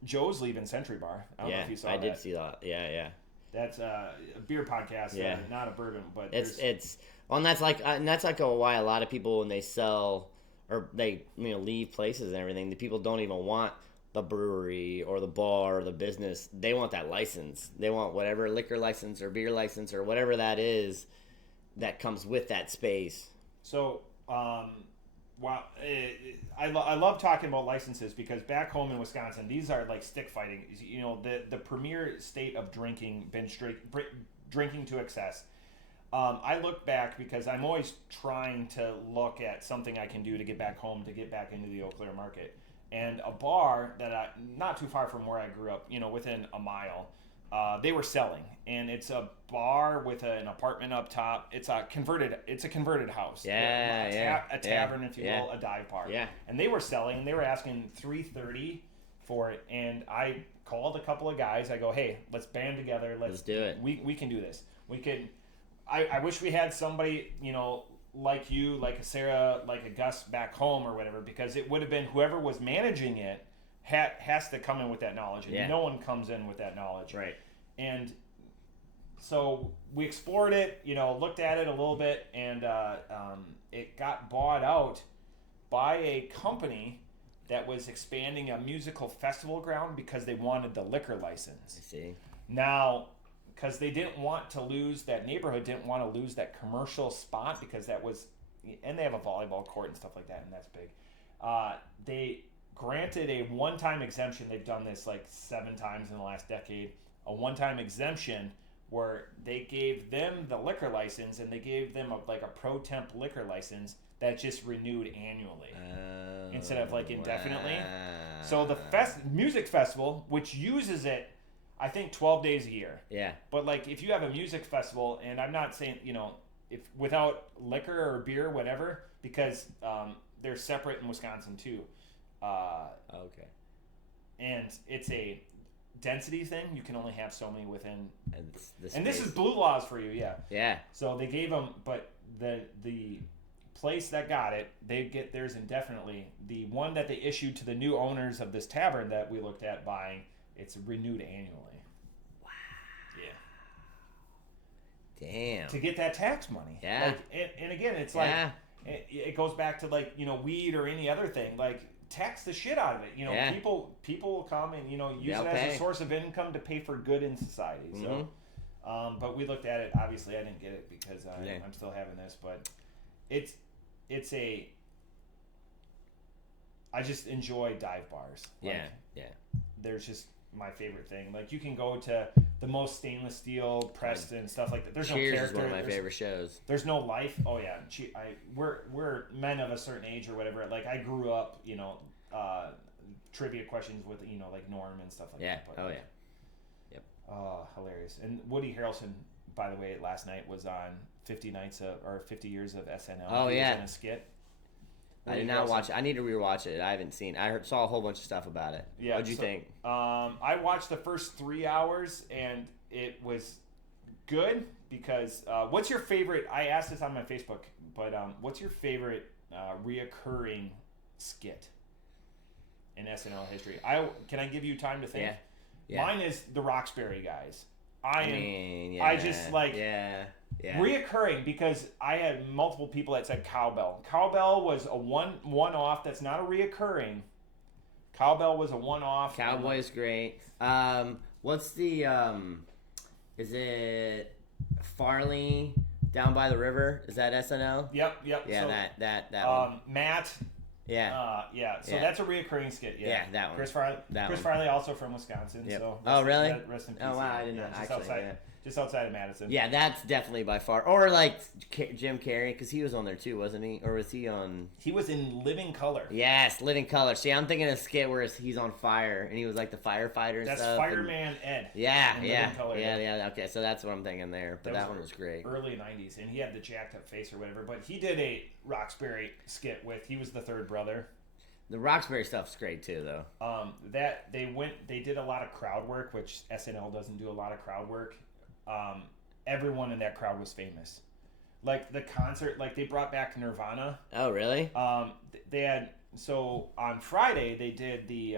Joe's leaving Century Bar. I don't know if you saw that. I did see that. Yeah. That's a beer podcast, not a bourbon, but and that's like why a lot of people, when they sell or they leave places and everything, the people don't even want the brewery or the bar or the business. They want that license. They want whatever liquor license or beer license or whatever that is that comes with that space. So, I love talking about licenses because back home in Wisconsin, these are like stick fighting. The premier state of drinking, drinking to excess. I look back because I'm always trying to look at something I can do to get back home, to get back into the Eau Claire market. And a bar that not too far from where I grew up, within a mile, they were selling, and it's a bar with an apartment up top. It's a converted house. A tavern, if you will, a dive bar. Yeah. And they were selling, and they were asking $330 for it. And I called a couple of guys. I go, hey, let's band together. Let's do it. We can do this. We can. I wish we had somebody, like you, like a Sarah, like a Gus back home or whatever, because it would have been whoever was managing it has to come in with that knowledge, and no one comes in with that knowledge. Right. And so we explored it, looked at it a little bit, and it got bought out by a company that was expanding a musical festival ground because they wanted the liquor license. I see. Now, because they didn't want to lose that neighborhood, didn't want to lose that commercial spot, because that was, and they have a volleyball court and stuff like that, and that's big. They granted a one-time exemption. They've done this like 7 times in the last decade. A one-time exemption where they gave them the liquor license, and they gave them a pro temp liquor license that just renewed annually instead of like indefinitely. Wow. So the music festival, which uses it, I think 12 days a year. Yeah. But like if you have a music festival, and I'm not saying, if without liquor or beer, whatever, because they're separate in Wisconsin too. Okay. And it's a density thing. You can only have so many within. And this is blue laws for you, yeah. Yeah. So they gave them, but the place that got it, they get theirs indefinitely. The one that they issued to the new owners of this tavern that we looked at buying, it's renewed annually. Wow. Yeah. Damn. To get that tax money. Yeah. And again, it's like it goes back to like weed or any other thing. Like tax the shit out of it. People will come and use it as a source of income to pay for good in society. Mm-hmm. So, but we looked at it. Obviously, I didn't get it because I'm still having this, but I just enjoy dive bars. Yeah. There's just my favorite thing. Like you can go to the most stainless steel pressed and stuff like that. There's Cheers no character. is one of my favorite shows. There's no life. Oh yeah, we're men of a certain age or whatever. Like I grew up, trivia questions with like Norm and stuff like that. But, Yep. Oh, hilarious! And Woody Harrelson, by the way, last night was on 50 years of SNL. Oh he yeah, was in a skit. I did not watch it. I need to rewatch it. I haven't seen. Saw a whole bunch of stuff about it. Yeah. What'd you think? I watched the first 3 hours and it was good because what's your favorite? I asked this on my Facebook, but what's your favorite reoccurring skit in SNL history? Can I give you time to think? Yeah. Mine is the Roxbury guys. Yeah. I just like. Yeah. Reoccurring because I had multiple people that said Cowbell. Cowbell was a one-off. That's not a reoccurring. Cowbell was a one-off. Cowboy's great. What's the is it Farley down by the river? Is that SNL? Yep. Yeah, so, that one. Matt. Yeah. So that's a reoccurring skit. Yeah, that one. Chris Farley also from Wisconsin. Yep. So really? Rest in peace. Oh wow, I didn't know. Actually, just outside of Madison. Yeah, that's definitely by far. Or like Jim Carrey, because he was on there too, wasn't he? Or was he on? He was in Living Color. Yes, Living Color. See, I'm thinking of a skit where he's on fire and he was like the firefighter and That's stuff. Fireman Ed. Yeah, in yeah, Living Color, yeah. Okay, so that's what I'm thinking there. But that one was great. Early '90s, and he had the jacked up face or whatever. But he did a Roxbury skit with. He was the third brother. The Roxbury stuff's great too, though. That they did a lot of crowd work, which SNL doesn't do a lot of crowd work. Everyone in that crowd was famous. Like the concert, like they brought back Nirvana. Oh, really? They had on Friday they did the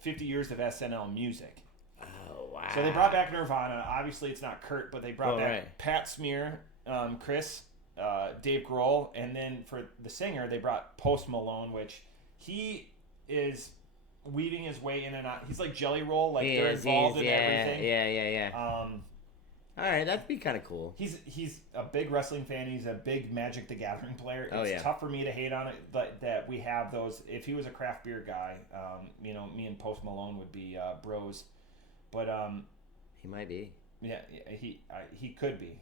50 years of SNL music. Oh, wow. So they brought back Nirvana. Obviously, it's not Kurt, but they brought back right. Pat Smear, Chris, Dave Grohl, and then for the singer they brought Post Malone, which he is weaving his way in and out. He's like Jelly Roll, like they're involved in everything. Yeah. All right, that'd be kind of cool. He's a big wrestling fan. He's a big Magic the Gathering player. It's yeah. tough for me to hate on it, but that we have those. If he was a craft beer guy, me and Post Malone would be bros. But he might be. Yeah, he could be.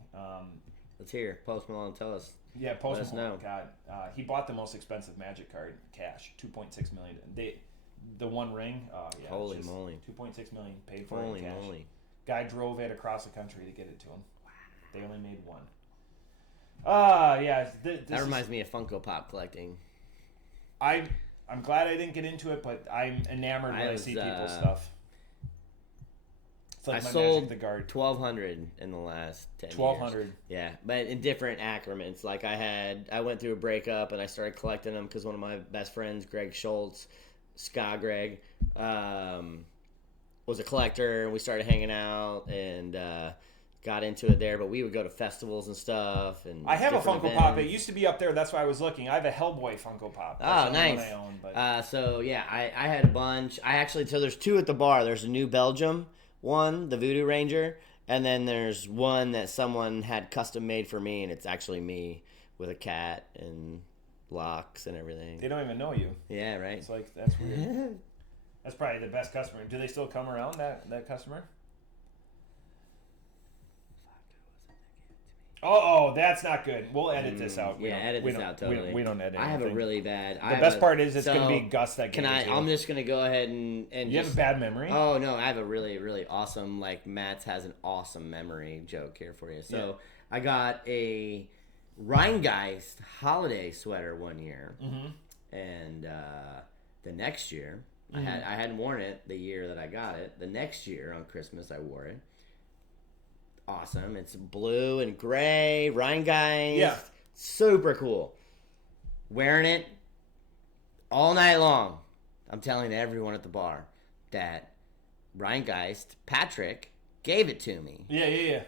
Let's hear Post Malone tell us. Yeah, Post Let us Malone. know. God, he bought the most expensive Magic card cash, $2.6 million. The one ring. Yeah, holy moly, $2.6 million paid for holy in cash. Moly. Guy drove it across the country to get it to him. Wow. They only made one. Yeah. That reminds me of Funko Pop collecting. I'm glad I didn't get into it, but I'm enamored when I see people's stuff. It's like I my sold Magic the Guard. 1,200 in the last 10 years. 1,200. Yeah, but in different accrements. Like I went through a breakup and I started collecting them because one of my best friends, Greg Schultz, Ska Greg, was a collector, and we started hanging out and got into it there. But we would go to festivals and stuff. And I have a Funko events. Pop. It used to be up there. That's why I was looking. I have a Hellboy Funko Pop. That's Oh, nice. One I own, but... So yeah, I had a bunch. So there's two at the bar. There's a New Belgium one, the Voodoo Ranger, and then there's one that someone had custom made for me, and it's actually me with a cat and locks and everything. They don't even know you. Yeah, right. It's like, that's weird. That's probably the best customer. Do they still come around, that customer? Oh, that's not good. We'll edit this out. Edit this out totally. We don't edit anything. I have a really bad... The best part is it's going to be Gus that can gave I? it to you. I'm just going to go ahead and You have a bad memory? Oh, no. I have a really, really awesome... Like, Matt's has an awesome memory joke here for you. So, I got a Rheingeist holiday sweater one year. Mm-hmm. And the next year... Mm-hmm. I hadn't worn it the year that I got it. The next year on Christmas, I wore it. Awesome. It's blue and gray, Rheingeist. Yeah. Super cool. Wearing it all night long. I'm telling everyone at the bar that Rheingeist, Patrick, gave it to me. Yeah.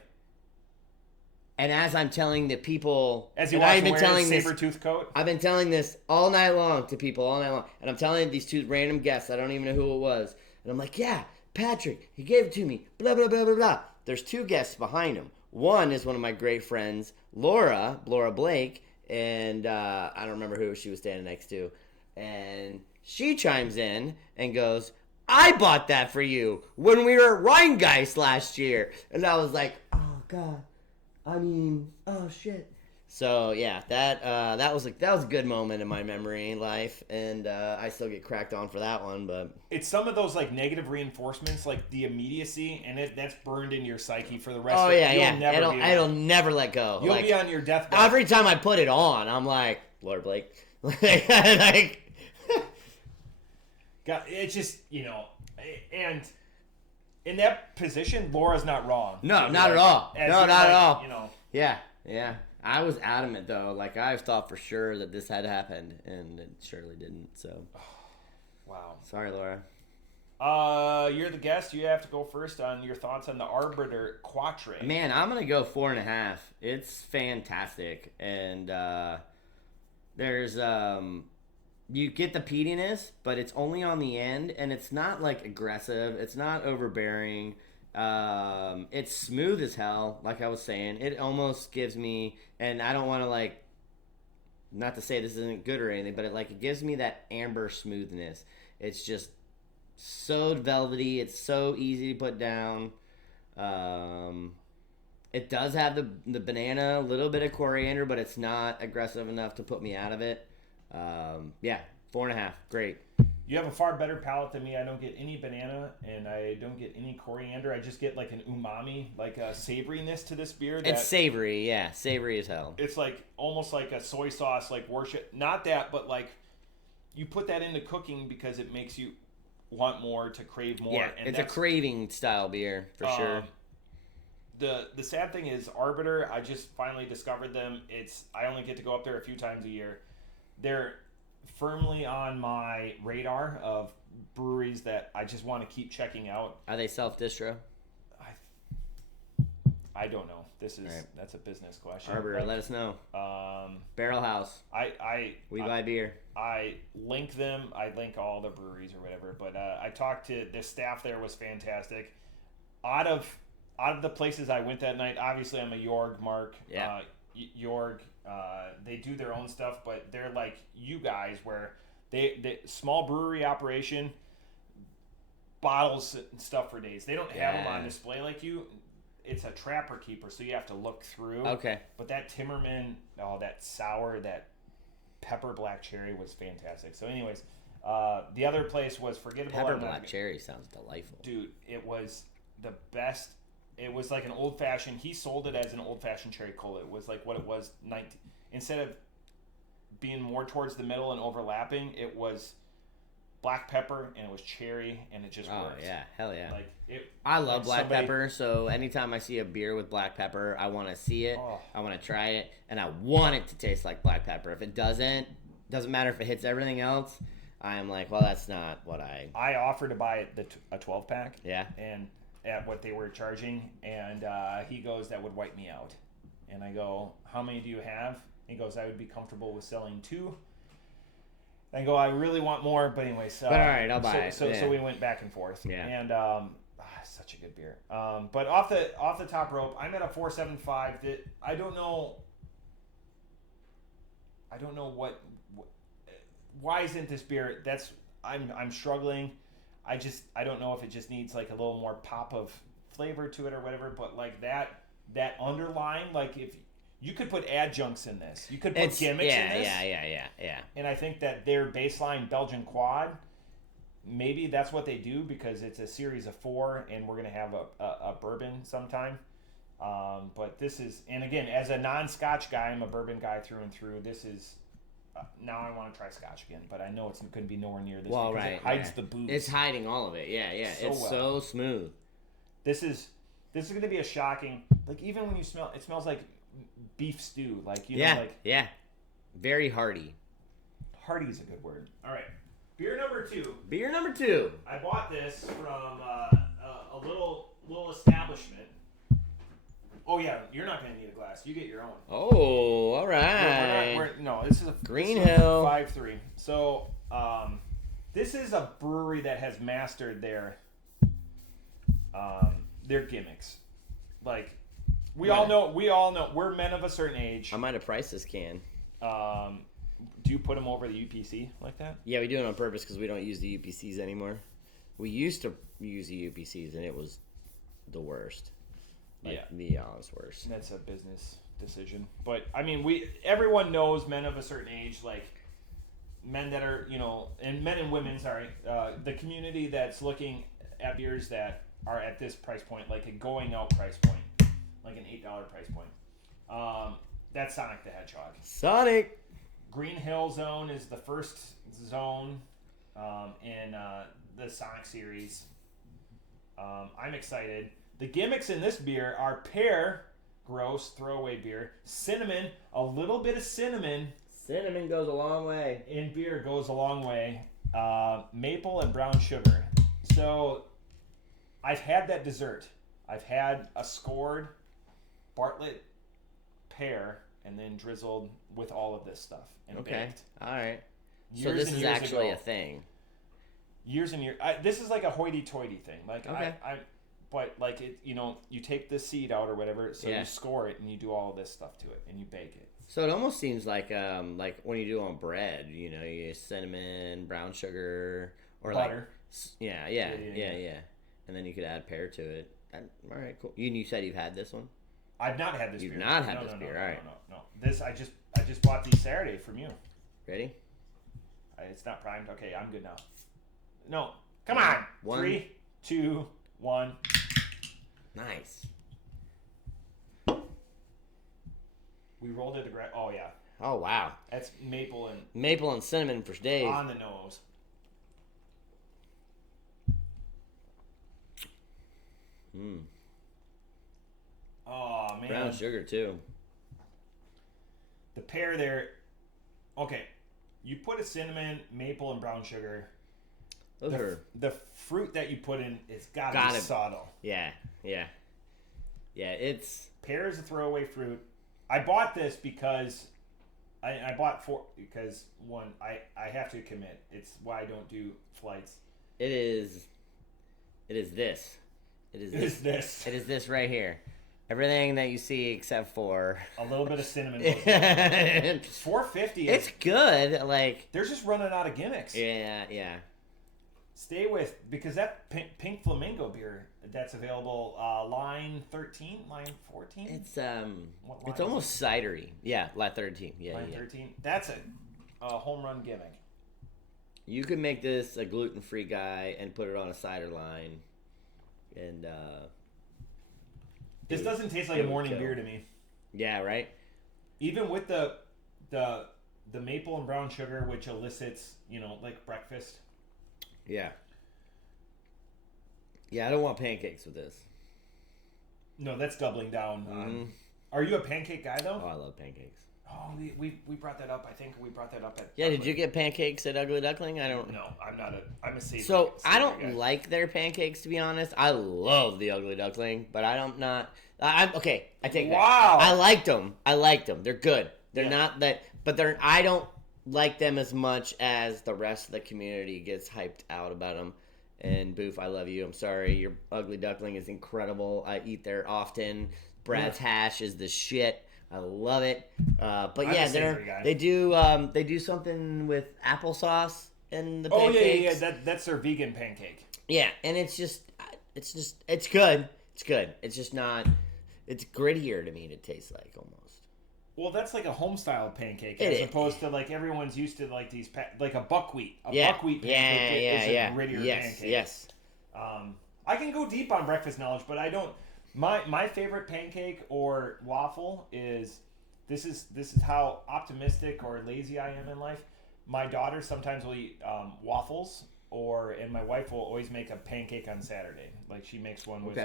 And as I'm telling the people... As he walks wearing his saber-tooth coat? I've been telling this all night long to people, all night long. And I'm telling these two random guests. I don't even know who it was. And I'm like, yeah, Patrick, he gave it to me. Blah, blah, blah, blah, blah. There's two guests behind him. One is one of my great friends, Laura Blake. And I don't remember who she was standing next to. And she chimes in and goes, I bought that for you when we were at Rheingeist last year. And I was like, oh, God. I mean, oh shit. So yeah, that was a good moment in my memory in life, and I still get cracked on for that one. But it's some of those like negative reinforcements, like the immediacy, and that's burned into your psyche for the rest. Oh of yeah, you'll yeah. It'll never let go. You'll be on your deathbed. Every time I put it on, I'm like, Lord Blake, like. God, it's just and. In that position, Laura's not wrong. No, not at all. No, not at all. Yeah. I was adamant though. Like I thought for sure that this had happened, and it surely didn't. So, wow. Sorry, Laura. You're the guest. You have to go first on your thoughts on the Arbeiter Quatre. Man, I'm gonna go 4.5. It's fantastic, and there's you get the peatiness, but it's only on the end, and it's not like aggressive. It's not overbearing. It's smooth as hell. Like I was saying, it almost gives me, and I don't want to like, not to say this isn't good or anything, but it gives me that amber smoothness. It's just so velvety. It's so easy to put down. It does have the banana, a little bit of coriander, but it's not aggressive enough to put me out of it. Yeah, 4.5. Great. You have a far better palate than me. I don't get any banana, and I don't get any coriander. I just get like an umami, like a savoriness to this beer. It's savory, yeah. Savory as hell. It's like almost like a soy sauce, like worship. Not that, but like you put that into cooking because it makes you want more, to crave more. Yeah, and it's a craving style beer, for sure. The sad thing is Arbeiter, I just finally discovered them. I only get to go up there a few times a year. They're firmly on my radar of breweries that I just want to keep checking out. Are they self-distro? I don't know. Right. That's a business question. Arbeiter, let us know. Barrel House. We buy beer. I link them. I link all the breweries or whatever. But I talked to the staff there, was fantastic. Out of the places I went that night, obviously I'm a Jorg Mark. Yeah. Jorg. They do their own stuff, but they're like you guys, where they small brewery operation, bottles and stuff for days. They don't have them on display like you. It's a trapper keeper, so you have to look through. Okay. But that Timmerman, that sour, that pepper black cherry was fantastic. So anyways, the other place was Forgettable. Pepper black cherry sounds delightful. Dude, it was the best. It was like an old-fashioned. He sold it as an old-fashioned cherry cola. It was like what it was. Instead of being more towards the middle and overlapping, it was black pepper and it was cherry, and it just worked. Oh yeah, hell yeah! Like I love black pepper, so anytime I see a beer with black pepper, I want to see it. I want to try it, and I want it to taste like black pepper. If it doesn't matter if it hits everything else. I am like, well, that's not what I offered to buy a 12-pack. Yeah. And at what they were charging, and he goes, that would wipe me out. And I go, how many do you have? He goes, I would be comfortable with selling 2. And I go, I really want more, but anyways. But all right, I'll buy it. So we went back and forth. Yeah. And such a good beer. But off the top rope, I'm at a 4.75. That I don't know what why isn't this beer? I'm struggling. I don't know if it just needs like a little more pop of flavor to it or whatever, but like that underlying, like if you could put adjuncts in this, you could put gimmicks in this. Yeah. And I think that their baseline Belgian quad, maybe that's what they do because it's a series of 4 and we're going to have a bourbon sometime. But this is, and again, as a non-Scotch guy, I'm a bourbon guy through and through. This is, now I want to try Scotch again, but I know it's going to be nowhere near this because it hides the booze. It's hiding all of it. Yeah. It's so smooth. This is going to be a shocking, like even when you smell, it smells like beef stew. Like, you know, like. Yeah. Very hearty. Hearty is a good word. All right. Beer number 2. I bought this from a little establishment. Oh yeah, you're not gonna need a glass. You get your own. Oh, all right. No, this is a Green Hill 5.3. So, this is a brewery that has mastered their gimmicks. Like, we all know. We're men of a certain age. I might have priced this can. Do you put them over the UPC like that? Yeah, we do it on purpose because we don't use the UPCs anymore. We used to use the UPCs, and it was the worst. The worst. That's a business decision. But, I mean, everyone knows men of a certain age, like men that are, and men and women, the community that's looking at beers that are at this price point, like a going out price point, like an $8 price point. That's Sonic the Hedgehog. Sonic! Green Hill Zone is the first zone in the Sonic series. I'm excited. The gimmicks in this beer are pear, gross, throwaway beer, cinnamon, a little bit of cinnamon. Cinnamon goes a long way. In beer goes a long way. Maple and brown sugar. So I've had that dessert. I've had a scored Bartlett pear and then drizzled with all of this stuff and baked. All right. So this is actually a thing. Years and years. This is like a hoity-toity thing. Like okay. But like it, you take the seed out or whatever, so you score it and you do all of this stuff to it and you bake it. So it almost seems like when you do on bread, you use cinnamon, brown sugar, or butter. Yeah. And then you could add pear to it. All right, cool. You said you've had this one? I've not had this You've beer. not had this beer. All right. No. This I just bought these Saturday from you. Ready? It's not primed. Okay, I'm good now. No, come on. 3, 2, 1. Nice. We rolled it. Oh yeah. Oh wow. That's maple and cinnamon for days. on the nose. Oh man. Brown sugar too. The pair there. Okay, you put a cinnamon, maple, and brown sugar. The fruit that you put in, it's gotta be subtle. Yeah. It's Pear is a throwaway fruit. I bought this because I bought because one, I have to commit. It's why I don't do flights. It is this. It is this right here. Everything that you see except for a little bit of cinnamon. It's $4.50. It's good. Like they're just running out of gimmicks. Yeah. Stay with because that pink flamingo beer that's available, line 13, line 14. It's almost cidery. Yeah, line 13. Yeah, line 13. That's a home run gimmick. You could make this a gluten-free guy and put it on a cider line, and this doesn't taste like a morning beer to me. Yeah, right. Even with the maple and brown sugar, which elicits like breakfast. Yeah. Yeah, I don't want pancakes with this. No, that's doubling down. Are you a pancake guy though? Oh, I love pancakes. Oh, we brought that up. I think we brought that up at. Yeah, did you get pancakes at Ugly Duckling? I don't. No, I'm a savory. So I don't guy. like their pancakes, to be honest. I love the Ugly Duckling, but I'm okay. I take that. Wow. I liked them. They're good. They're not that, but I don't like them as much as the rest of the community gets hyped out about them. And Boof, I love you. I'm sorry. Your Ugly Duckling is incredible. I eat there often. Brad's hash is the shit. I love it. But yeah, they do something with applesauce in the pancakes. Yeah. That's their vegan pancake. Yeah, and it's good. It's good. It's just not. It's grittier to me to taste like almost. Well, that's like a home style pancake as opposed to like everyone's used to like these like a buckwheat. Buckwheat pancake is a grittier pancake. Yes. I can go deep on breakfast knowledge, but I don't. My favorite pancake or waffle is this is how optimistic or lazy I am in life. My daughter sometimes will eat waffles, and my wife will always make a pancake on Saturday. Like she makes one with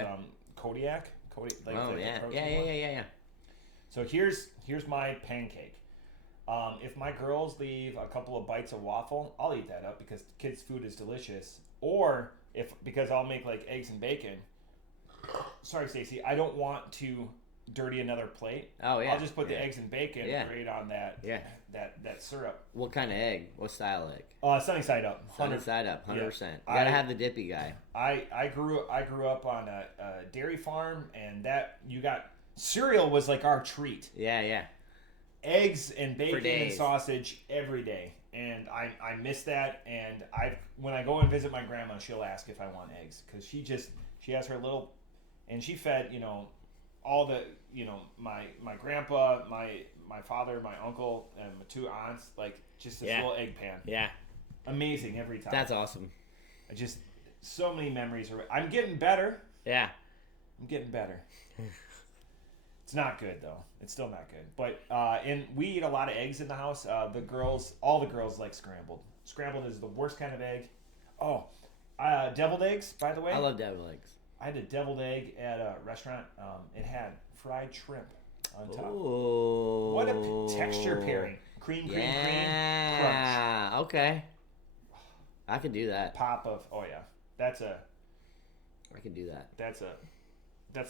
Kodiak. Yeah. So here's my pancake. If my girls leave a couple of bites of waffle, I'll eat that up because kids' food is delicious. Or because I'll make like eggs and bacon. Sorry, Stacey, I don't want to dirty another plate. Oh yeah. I'll just put the eggs and bacon right on that. Yeah. That syrup. What kind of egg? What style egg? Sunny side up. Sunny side up, 100%. You gotta have the dippy guy. I grew up on a dairy farm, and cereal was like our treat. Yeah. Eggs and bacon and sausage every day, and I miss that. And when I go and visit my grandma, she'll ask if I want eggs because she has her little, and she fed all the my grandpa, my father, my uncle, and my 2 aunts, like just this little egg pan. Yeah. Amazing every time. That's awesome. So many memories. I'm getting better. Yeah. I'm getting better. It's not good though. It's still not good. But and we eat a lot of eggs in the house. All the girls like scrambled. Scrambled is the worst kind of egg. Oh, deviled eggs, by the way. I love deviled eggs. I had a deviled egg at a restaurant. It had fried shrimp on top. Ooh. What a texture pairing. Cream, crunch. Yeah. Okay. I could do that. Pop of I could do that. That's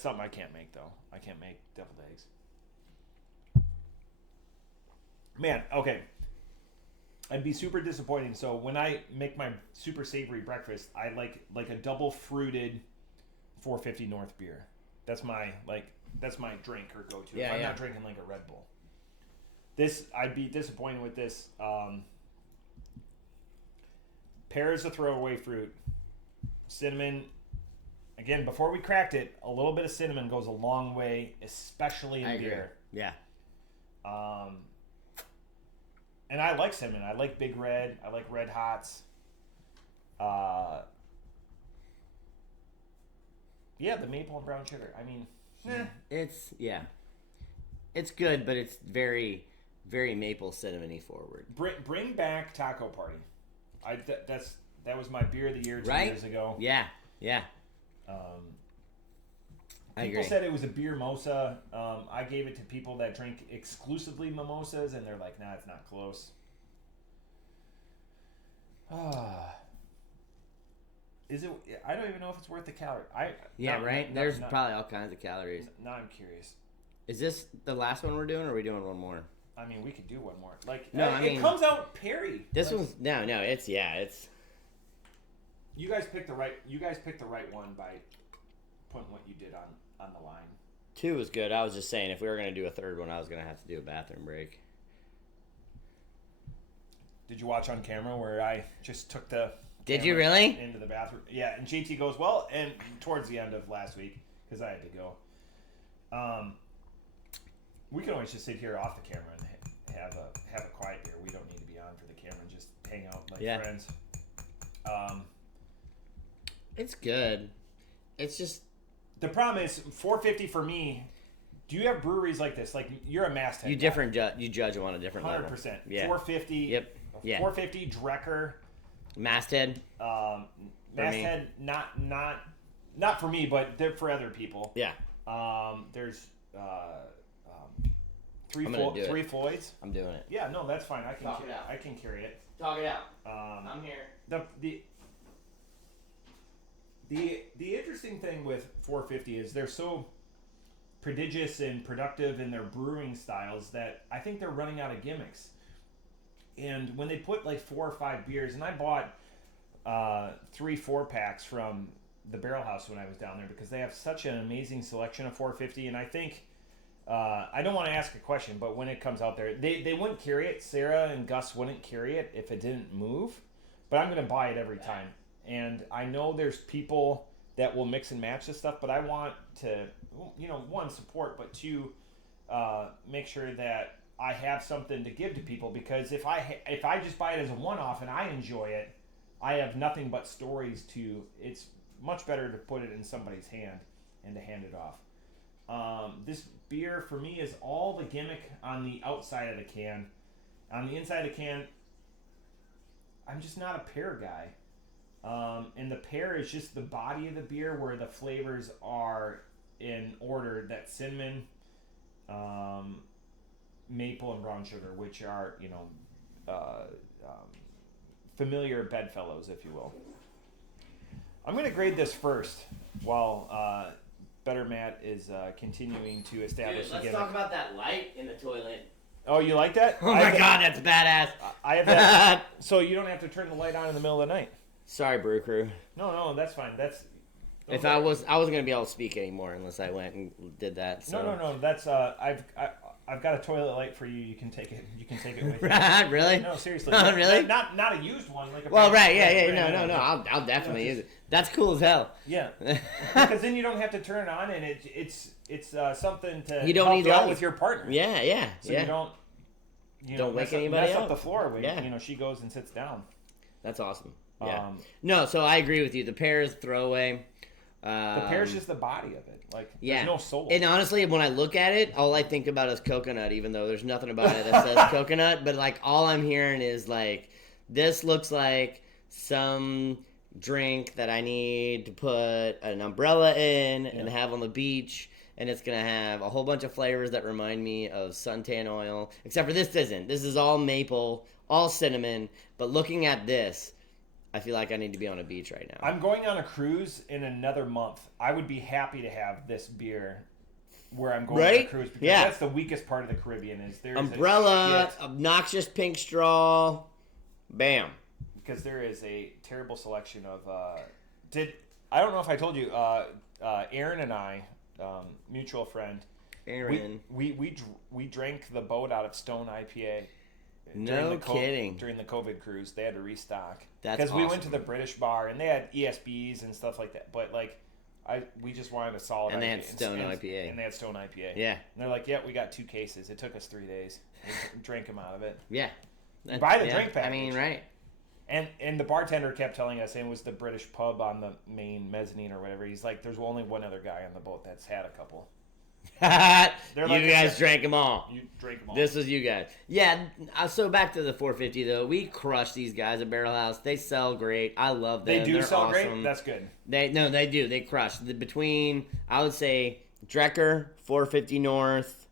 something I can't make though. I can't make deviled eggs. Man, okay. I'd be super disappointing. So when I make my super savory breakfast, I like a double fruited 450 North beer. That's my drink or go to. If I'm not drinking like a Red Bull. I'd be disappointed with this. Pear is a throwaway fruit. Cinnamon again, before we cracked it, a little bit of cinnamon goes a long way, especially in beer. Yeah. And I like cinnamon. I like Big Red. I like Red Hots. Yeah, the maple and brown sugar. I mean, it's good, but it's very, very maple cinnamony forward. Bring back Taco Party. That was my beer of the year 2 years ago. Yeah. People said it was a beer mosa. I gave it to people that drink exclusively mimosas, and they're like, "Nah, it's not close." Is it? I don't even know if it's worth the calorie. There's probably all kinds of calories. Now I'm curious. Is this the last one we're doing, or are we doing one more? I mean, we could do one more. It It comes out Perry. This one's it's. You guys picked the right one by putting what you did on the line. 2 was good. I was just saying, if we were going to do a third one, I was going to have to do a bathroom break. Did you watch on camera where I just took the Did you really? Into the bathroom? Yeah, and JT goes, well, and towards the end of last week, because I had to go. We can always just sit here off the camera and have a quiet beer. We don't need to be on for the camera and just hang out like friends. It's good. It's just... The problem is, 450 for me... Do you have breweries like this? Like, you're a masthead You judge them on a different 100%. level. 100%. Yeah. 450. Yep. Yeah. 450, Drecker. Masthead. Masthead, not for me, but they're for other people. Yeah. There's three Floyds. I'm doing it. Yeah, no, that's fine. I I can carry it. Talk it out. I'm here. The interesting thing with 450 is they're so prodigious and productive in their brewing styles that I think they're running out of gimmicks. And when they put like 4 or 5 beers, and I bought 3 4-packs from the Barrel House when I was down there because they have such an amazing selection of 450. And I think I don't want to ask a question, but when it comes out there, they wouldn't carry it. Sarah and Gus wouldn't carry it if it didn't move, but I'm going to buy it every time. And I know there's people that will mix and match this stuff, but I want to, one, support, but 2, make sure that I have something to give to people, because if I just buy it as a one-off and I enjoy it, I have nothing but stories to. It's much better to put it in somebody's hand and to hand it off. This beer for me is all the gimmick on the outside of the can. On the inside of the can, I'm just not a pear guy. And the pear is just the body of the beer where the flavors are in order. That cinnamon, maple, and brown sugar, which are, familiar bedfellows, if you will. I'm going to grade this first while Better Matt is continuing to establish the gimmick. Let's talk about that light in the toilet. Oh, you like that? Oh my God, that's badass. I have that. So you don't have to turn the light on in the middle of the night. Sorry, Brew Crew. No, that's fine. I wasn't gonna be able to speak anymore unless I went and did that. So. No. That's I've got a toilet light for you. You can take it. You can take it with you. Really? No, seriously. Oh, really? Not a used one. Like a right. Yeah. No. I'll definitely use it. That's cool as hell. Yeah. Because then you don't have to turn it on, and it's something to you don't help need you out light. with your partner. Yeah. So you don't. Don't wake anybody mess up. up the floor when she goes and sits down. That's awesome. Yeah. So I agree with you. The pear is throwaway. The pear's just the body of it. Like, there's no soul. And honestly, when I look at it, all I think about is coconut, even though there's nothing about it that says coconut. But, like, all I'm hearing is, like, this looks like some drink that I need to put an umbrella in and have on the beach. And it's going to have a whole bunch of flavors that remind me of suntan oil. Except for this isn't. This is all maple, all cinnamon. But looking at this, I feel like I need to be on a beach right now. I'm going on a cruise in another month. I would be happy to have this beer where I'm going on a cruise, because that's the weakest part of the Caribbean. Is there's umbrella, obnoxious pink straw, bam. Because there is a terrible selection of. I don't know if I told you, Aaron and I, mutual friend. Aaron. We drank the boat out of Stone IPA. No kidding. During the COVID cruise, they had to restock. That's because we went to the British bar and they had ESBs and stuff like that. But like, We just wanted a solid And they IPA. had Stone IPA. And they had Stone IPA. Yeah. And they're like, yeah, we got 2 cases. It took us 3 days. We drank them out of it. Yeah. Buy the drink package. I mean, right. And the bartender kept telling us, and it was the British pub on the main mezzanine or whatever. He's like, there's only one other guy on the boat that's had a couple. You like, guys drank them all. You drank them all. This was you guys. Yeah, so back to the 450, though. We crush these guys at Barrel House. They sell great. I love them. They do They're sell awesome. great? That's good. They do. They crush. Between, I would say, Drecker, 450 North.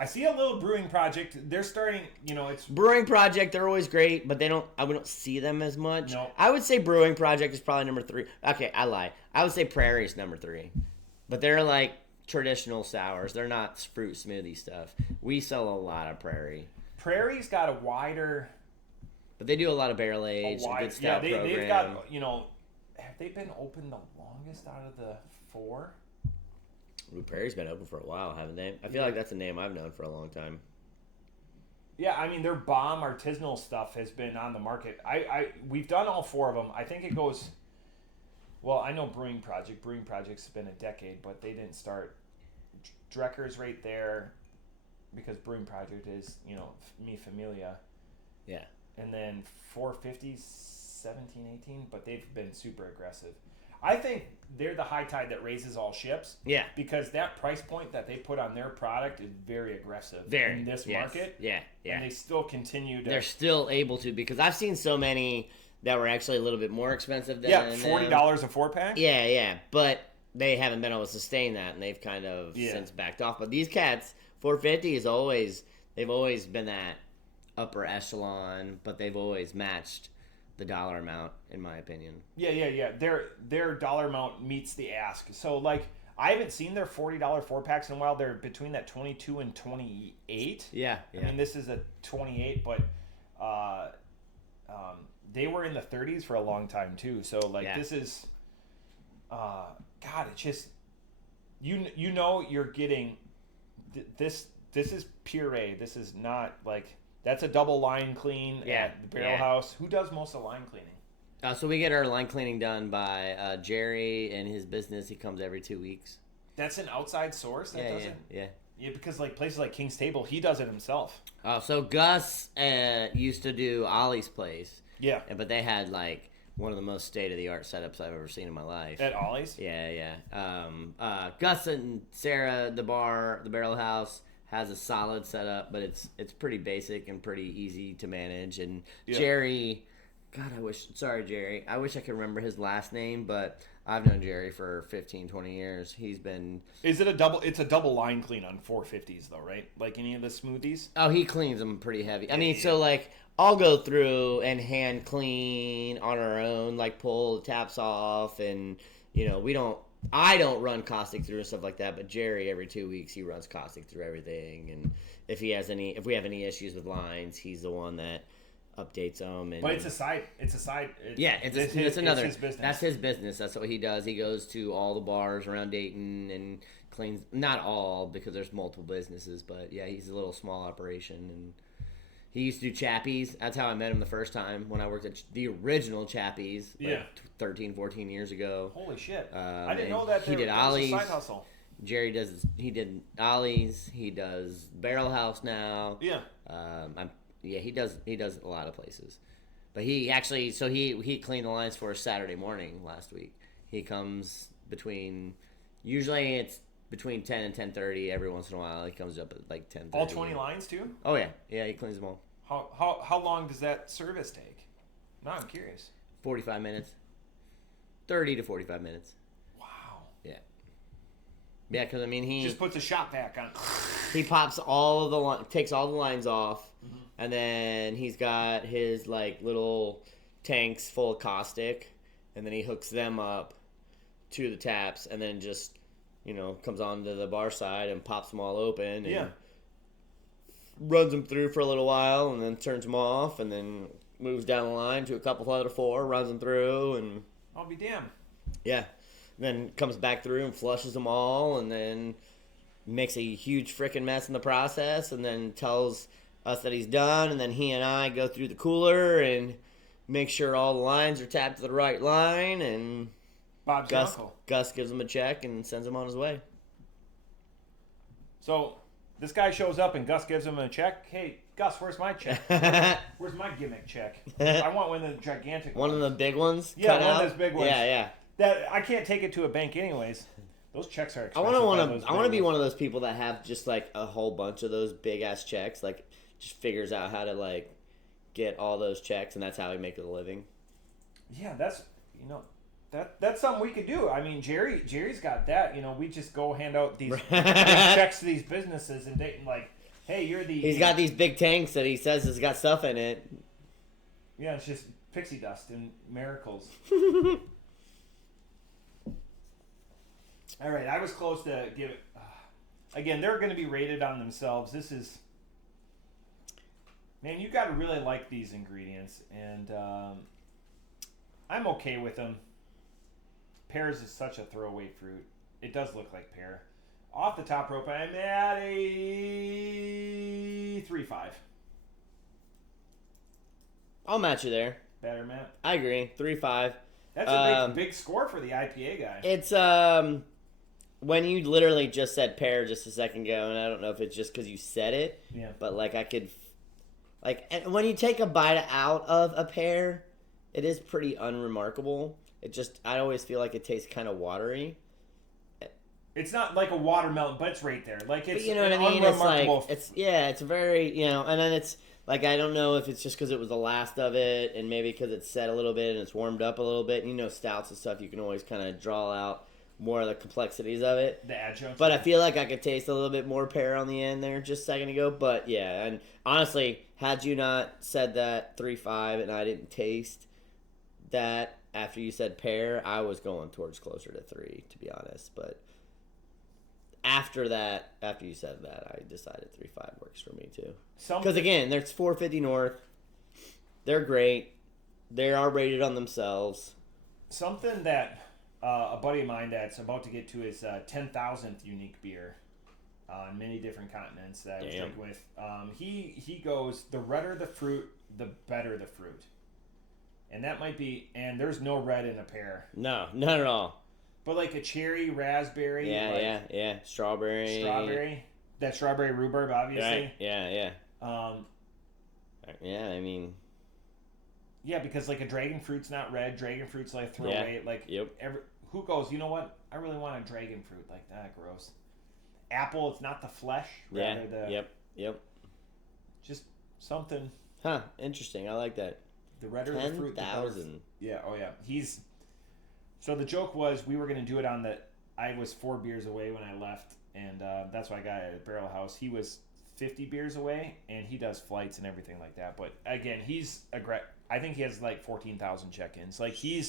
I see a little brewing project. They're starting, it's... Brewing Project, they're always great, but we don't see them as much. No. I would say Brewing Project is probably number 3. Okay, I lie. I would say Prairie is number 3. But they're like traditional sours. They're not fruit smoothie stuff. We sell a lot of Prairie. Prairie's got a wider... But they do a lot of barrel age, good stout program. They've got, have they been open the longest out of the 4? Ooh, Prairie's been open for a while, haven't they? I feel like that's a name I've known for a long time. Yeah, I mean, their bomb artisanal stuff has been on the market. We've done all 4 of them. I think it goes... Well, I know Brewing Project. Brewing Project's been a decade, but they didn't start. Drecker's right there because Brewing Project is, Mi Familia. Yeah. And then 450's 17, 18, but they've been super aggressive. I think they're the high tide that raises all ships. Yeah. Because that price point that they put on their product is very aggressive in this yes. market. Yeah, yeah. And they still continue to... They're still able to, because I've seen so many that were actually a little bit more expensive than $40 a 4-pack? Yeah, yeah. But they haven't been able to sustain that, and they've kind of since backed off. But these cats, 450 is always... They've always been that upper echelon, but they've always matched the dollar amount, in my opinion. Yeah. Their dollar amount meets the ask. So, I haven't seen their $40 4-packs in a while. They're between that 22 and 28. Yeah. I mean, this is a 28, but they were in the 30s for a long time, too. So, this is... God, it's just... you're getting... This is puree. This is not, That's a double line clean at the Barrel House. Who does most of the line cleaning? So we get our line cleaning done by Jerry and his business. He comes every 2 weeks. That's an outside source that does it? Yeah. Yeah, because places like King's Table, he does it himself. So Gus used to do Ollie's place. Yeah. But they had one of the most state-of-the-art setups I've ever seen in my life. At Ollie's? Yeah. Gus and Sarah, the Barrel House, has a solid setup, but it's pretty basic and pretty easy to manage. And Jerry, God, Jerry. I wish I could remember his last name, but I've known Jerry for 15, 20 years. He's been... Is it a double... It's a double line clean on 450s, though, right? Like any of the smoothies? Oh, he cleans them pretty heavy. I mean, so, I'll go through and hand clean on our own, pull the taps off, and, I don't run caustic through and stuff like that, but Jerry, every 2 weeks, he runs caustic through everything, and if we have any issues with lines, he's the one that updates them. And, but it's a side. It's another. It's his business. That's his business. That's what he does. He goes to all the bars around Dayton and cleans. Not all, because there's multiple businesses, but yeah, he's a little small operation, and he used to do Chappies. That's how I met him the first time, when I worked at the original Chappies, 13, 14 years ago. Holy shit! I didn't know that. He did Ollie's. Side hustle. Jerry he did Ollie's. He does Barrel House now. Yeah. He does a lot of places. But he actually, he cleaned the lines for us Saturday morning last week. He comes usually it's between 10 and 10:30. Every once in a while, he comes up at 10:30. All 20 lines too? Oh yeah, he cleans them all. How long does that service take? No, I'm curious. 45 minutes. 30 to 45 minutes. Wow. Yeah. Yeah, because he just puts a shop vac on. He pops takes all the lines off, and then he's got his little tanks full of caustic, and then he hooks them up to the taps, and then just comes onto the bar side and pops them all open, and runs them through for a little while, and then turns them off, and then moves down the line to a couple other 4, runs them through, and I'll be damned. Yeah. Then comes back through and flushes them all, and then makes a huge freaking mess in the process, and then tells us that he's done, and then he and I go through the cooler and make sure all the lines are tapped to the right line, and Bob's your uncle. Gus gives him a check and sends him on his way. So this guy shows up and Gus gives him a check. Hey, Gus, where's my check? Where's my gimmick check? I want one of the gigantic One ones. of the big ones? Yeah, cut one out? of those big ones. Yeah. That I can't take it to a bank anyways. Those checks are expensive. I want to be one of those people that have just like a whole bunch of those big ass checks. Like, just figures out how to like get all those checks, and that's how he makes a living. Yeah, that's that's something we could do. I mean, Jerry's got that. We just go hand out these checks to these businesses, and they like, hey, you're the. He's got these big tanks that he says has got stuff in it. Yeah, it's just pixie dust and miracles. All right, I was close to give it. Again, they're going to be rated on themselves. This is. Man, you got to really like these ingredients, and I'm okay with them. Pears is such a throwaway fruit. It does look like pear. Off the top rope, I'm at a 3.5. I'll match you there. Better, Matt? I agree. 3.5. That's a big score for the IPA guy. It's when you literally just said pear just a second ago, and I don't know if it's just because you said it. Yeah. But like I could, like, and when you take a bite out of a pear, it is pretty unremarkable. I always feel like it tastes kind of watery. It's not like a watermelon, but it's right there. Like it's, but you know what I mean? It's like unremarkable. it's very, and then it's like I don't know if it's just because it was the last of it, and maybe because it's set a little bit and it's warmed up a little bit. And stouts and stuff, you can always kind of draw out more of the complexities of it. The adjunct. But I feel like I could taste a little bit more pear on the end there just a second ago. But yeah, and honestly, had you not said that 3.5 and I didn't taste that after you said pear, I was going towards closer to 3, to be honest. But after you said that, I decided 3.5 works for me too. Because again, there's 450 North. They're great. They are rated on themselves. Something that a buddy of mine that's about to get to his 10,000th unique beer on many different continents that I was drinking with. He goes, the redder the fruit, the better the fruit. And that might be, and there's no red in a pear. No, not at all. But like a cherry, raspberry. Yeah. Strawberry. That strawberry rhubarb, obviously. Right. Yeah. Yeah, I mean. Yeah, because like a dragon fruit's not red. Dragon fruit's like throwaway. Yeah. Like who goes, you know what? I really want a dragon fruit. Like that, gross. Apple, it's not the flesh. Yeah. Rather Yep. Just something. Huh. Interesting. I like that. The redder the fruit, 10,000. Yeah. Oh yeah. So the joke was we were going to do it on I was 4 beers away when I left, and that's why I got it at Barrel House. He was 50 beers away, and he does flights and everything like that. But again, I think he has like 14,000 check-ins. Like he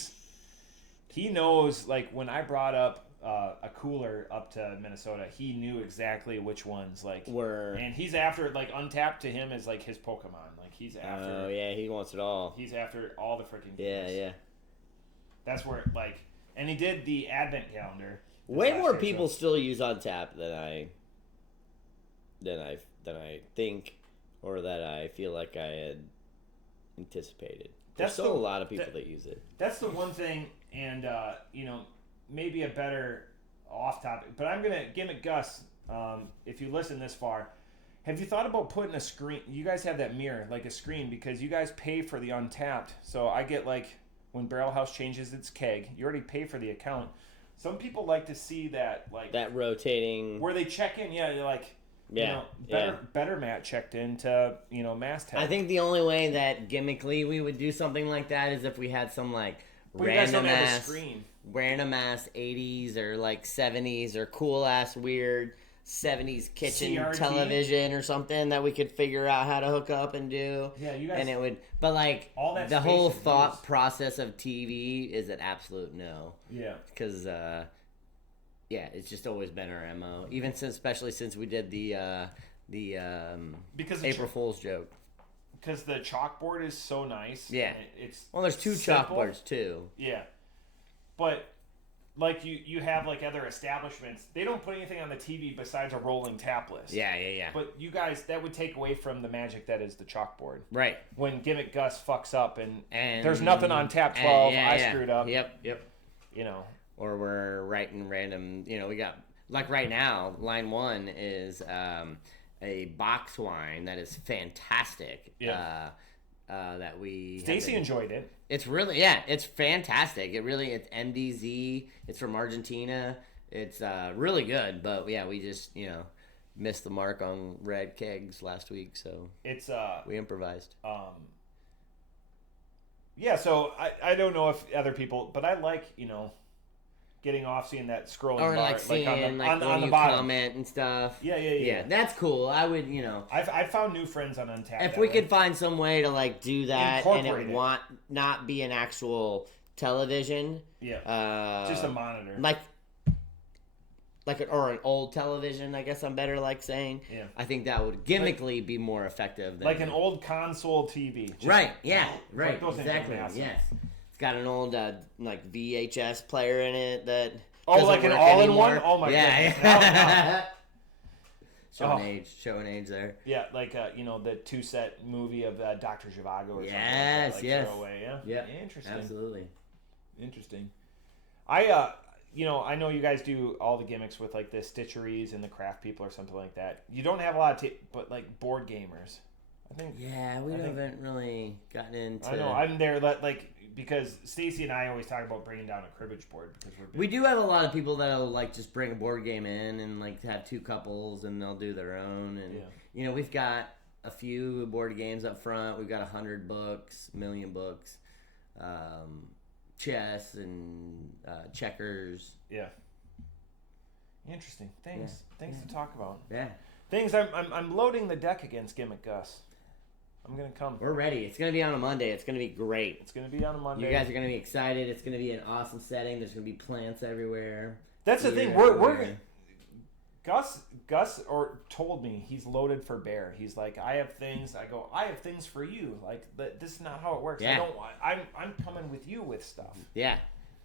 knows, like when I brought up a cooler up to Minnesota, he knew exactly which ones were. And he's after, like, Untapped to him is like his Pokemon. Like he's after. Oh yeah, he wants it all. He's after all the freaking games. Yeah. That's where and he did the Advent calendar. Way more people still use Untapped than I think, or that I feel like I had anticipated. There's still a lot of people that use it. That's the one thing, and maybe a better off topic, but I'm gonna gimmick Gus. If you listen this far, have you thought about putting a screen? You guys have that mirror, like a screen, because you guys pay for the Untapped. So I get when Barrel House changes its keg, you already pay for the account. Some people like to see that that rotating where they check in. Yeah, you're like. Better Matt checked into Mast Head. I think the only way that gimmickly we would do something like that is if we had some random ass 80s or 70s or cool ass weird 70s kitchen CRT? Television or something that we could figure out how to hook up and do. Yeah, you guys. And it would, but all that the whole thought process of TV is an absolute no. Yeah. Because it's just always been our MO. Especially since we did the April Fool's joke. Because the chalkboard is so nice. Yeah. Well, there's 2 chalkboards too. Yeah. But you have other establishments, they don't put anything on the TV besides a rolling tap list. Yeah. But you guys, that would take away from the magic that is the chalkboard. Right. When Gimmick Gus fucks up and there's nothing on tap 12, I screwed up. Yep. or we're writing random. We got like right now. Line 1 is a box wine that is fantastic. Yeah. That we Stacy enjoyed it. It's really it's fantastic. It's MDZ. It's from Argentina. It's really good. But we just missed the mark on red kegs last week, so it's we improvised. Yeah, so I don't know if other people, but I like getting off, seeing that scrolling or bar, like seeing on the you bottom. comment and stuff. Yeah. That's cool. I would I've found new friends on Untapped. if we could find some way to like do that and it not be an actual television. Just a monitor. Or an old television, I guess I'm better like saying. Yeah. I think that would gimmickly be more effective than like an old console TV. Right. Right. Those Exactly. Yes. It's got an old like VHS player in it that like an all-in-one. Oh my goodness. Showing age there. Yeah, like the 2-set movie of Dr. Zhivago or something. Yes. Throw away, Yeah. Interesting. Absolutely. Interesting. I know you guys do all the gimmicks with like the stitcheries and the craft people or something like that. You don't have a lot of but like board gamers. I think. Yeah, we haven't really gotten into. I know I'm there because Stacy and I always talk about bringing down a cribbage board because we do have a lot of people that'll like just bring a board game in and like have 2 couples and they'll do their own and we've got a few board games up front. We've got 100 books, 1,000,000 books. Chess and checkers. Yeah. Interesting. Things to talk about. Yeah. Things. I'm loading the deck against Gimmick Gus. I'm gonna come. We're ready. It's gonna be on a Monday. It's gonna be great. It's gonna be on a Monday. You guys are gonna be excited. It's gonna be an awesome setting. There's gonna be plants everywhere. That's the thing. We're Gus told me he's loaded for bear. He's like, I have things. I go, I have things for you. Like, this is not how it works. Yeah. I'm coming with you with stuff. Yeah.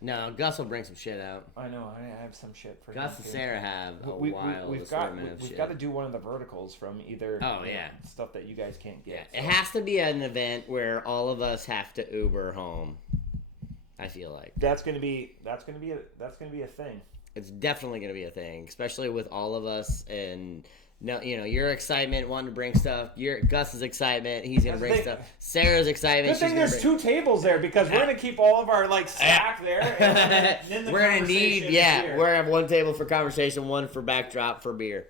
No, Gus will bring some shit out. I know. I have some shit for Gus and Sarah have a wild assortment of shit. We've got to do one of the verticals from either. Stuff that you guys can't get. Yeah. So. It has to be an event where all of us have to Uber home. I feel like that's gonna be a thing. It's definitely going to be a thing, especially with all of us and your excitement wanting to bring stuff, Gus's excitement, he's going to bring stuff. Sarah's excitement. Good thing there's 2 tables there because we're going to keep all of our stack there. And then we're going to need we're going to have 1 table for conversation, 1 for backdrop for beer.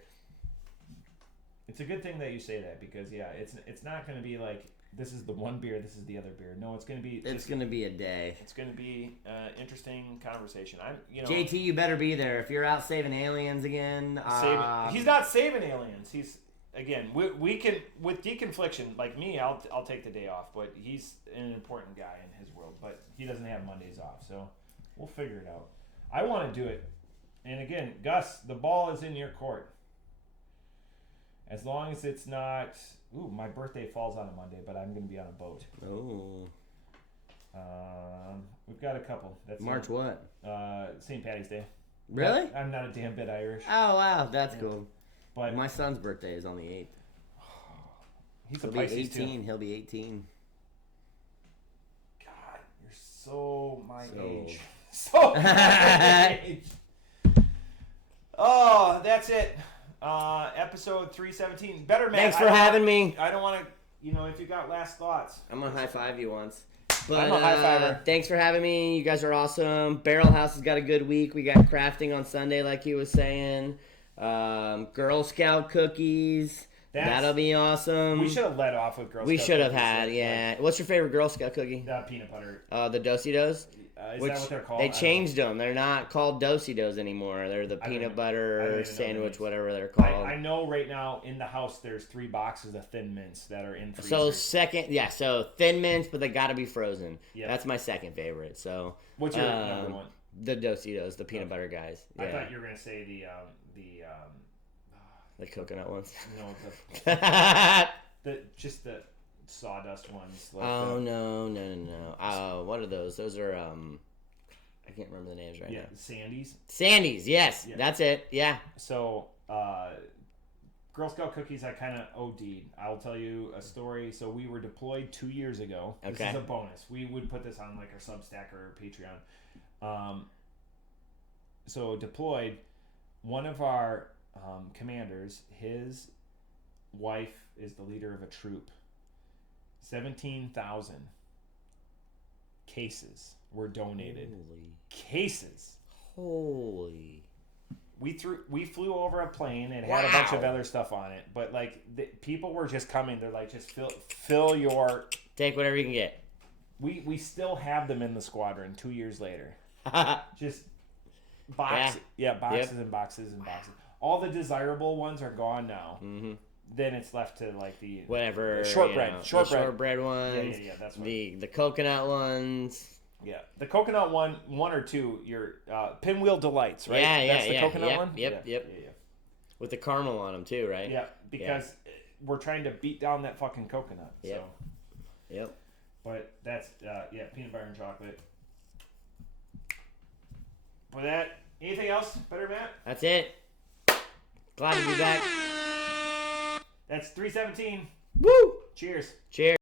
It's a good thing that you say that because it's not going to be like this is the one beer, this is the other beer. No, it's going to be. It's going to be a day. It's going to be interesting conversation. JT, you better be there if you're out saving aliens again. He's not saving aliens. He's again. We can with deconfliction. Like me, I'll take the day off. But he's an important guy in his world. But he doesn't have Mondays off, so we'll figure it out. I want to do it. And again, Gus, the ball is in your court. As long as it's not. Ooh, my birthday falls on a Monday, but I'm going to be on a boat. Oh. We've got a couple. That's March what? St. Patty's Day. Really? I'm not a damn bit Irish. Oh, wow. That's cool. But my son's birthday is on the 8th. He'll be 18. He'll be 18. God, you're so my age. So my age. Oh, that's it. Episode 317. Better man. Thanks for having me. I don't want to, if you got last thoughts. I'm going to high five you once. But I'm a high fiver. Thanks for having me. You guys are awesome. Barrel House has got a good week. We got crafting on Sunday, like he was saying. Girl Scout cookies. That'll be awesome. We should have led off with Girl Scout cookies. We should have had, yeah. What's your favorite Girl Scout cookie? Peanut butter. The Do-si-dos? Is that what they're called? They changed them. They're not called Do-si-dos anymore. They're the peanut butter sandwich, whatever they're called. I know right now in the house there's 3 boxes of Thin Mints that are in freezers. So Thin Mints, but they got to be frozen. Yep. That's my second favorite. So what's your number one? The Do-si-dos, the peanut butter guys. Yeah. I thought you were gonna say the coconut ones. No, just the sawdust ones. Like no. What are those? Those are I can't remember the names right now. Sandy's, yes. Yeah. That's it. Yeah. So Girl Scout cookies I kind of OD'd. I'll tell you a story. So we were deployed 2 years ago. This is a bonus. We would put this on like our Substack or Patreon. so deployed. One of our commanders, his wife is the leader of a troop. 17,000 cases were donated. Cases. Holy. We flew over a plane and had a bunch of other stuff on it, but like people were just coming. They're like, just fill your. Take whatever you can get. We still have them in the squadron 2 years later. Just boxes, boxes and boxes and boxes. All the desirable ones are gone now. Mm-hmm. Then it's left to like the whatever shortbread ones. Yeah, that's right. The coconut ones. Yeah, the coconut one or two. Your Pinwheel Delights, right? That's the coconut one. Yep. With the caramel on them too, right? Yeah, because we're trying to beat down that fucking coconut. Yep. So. Yep. But that's peanut butter and chocolate. For that, anything else, Better Matt? That's it. Glad to be back. That's 317. Woo! Cheers. Cheers.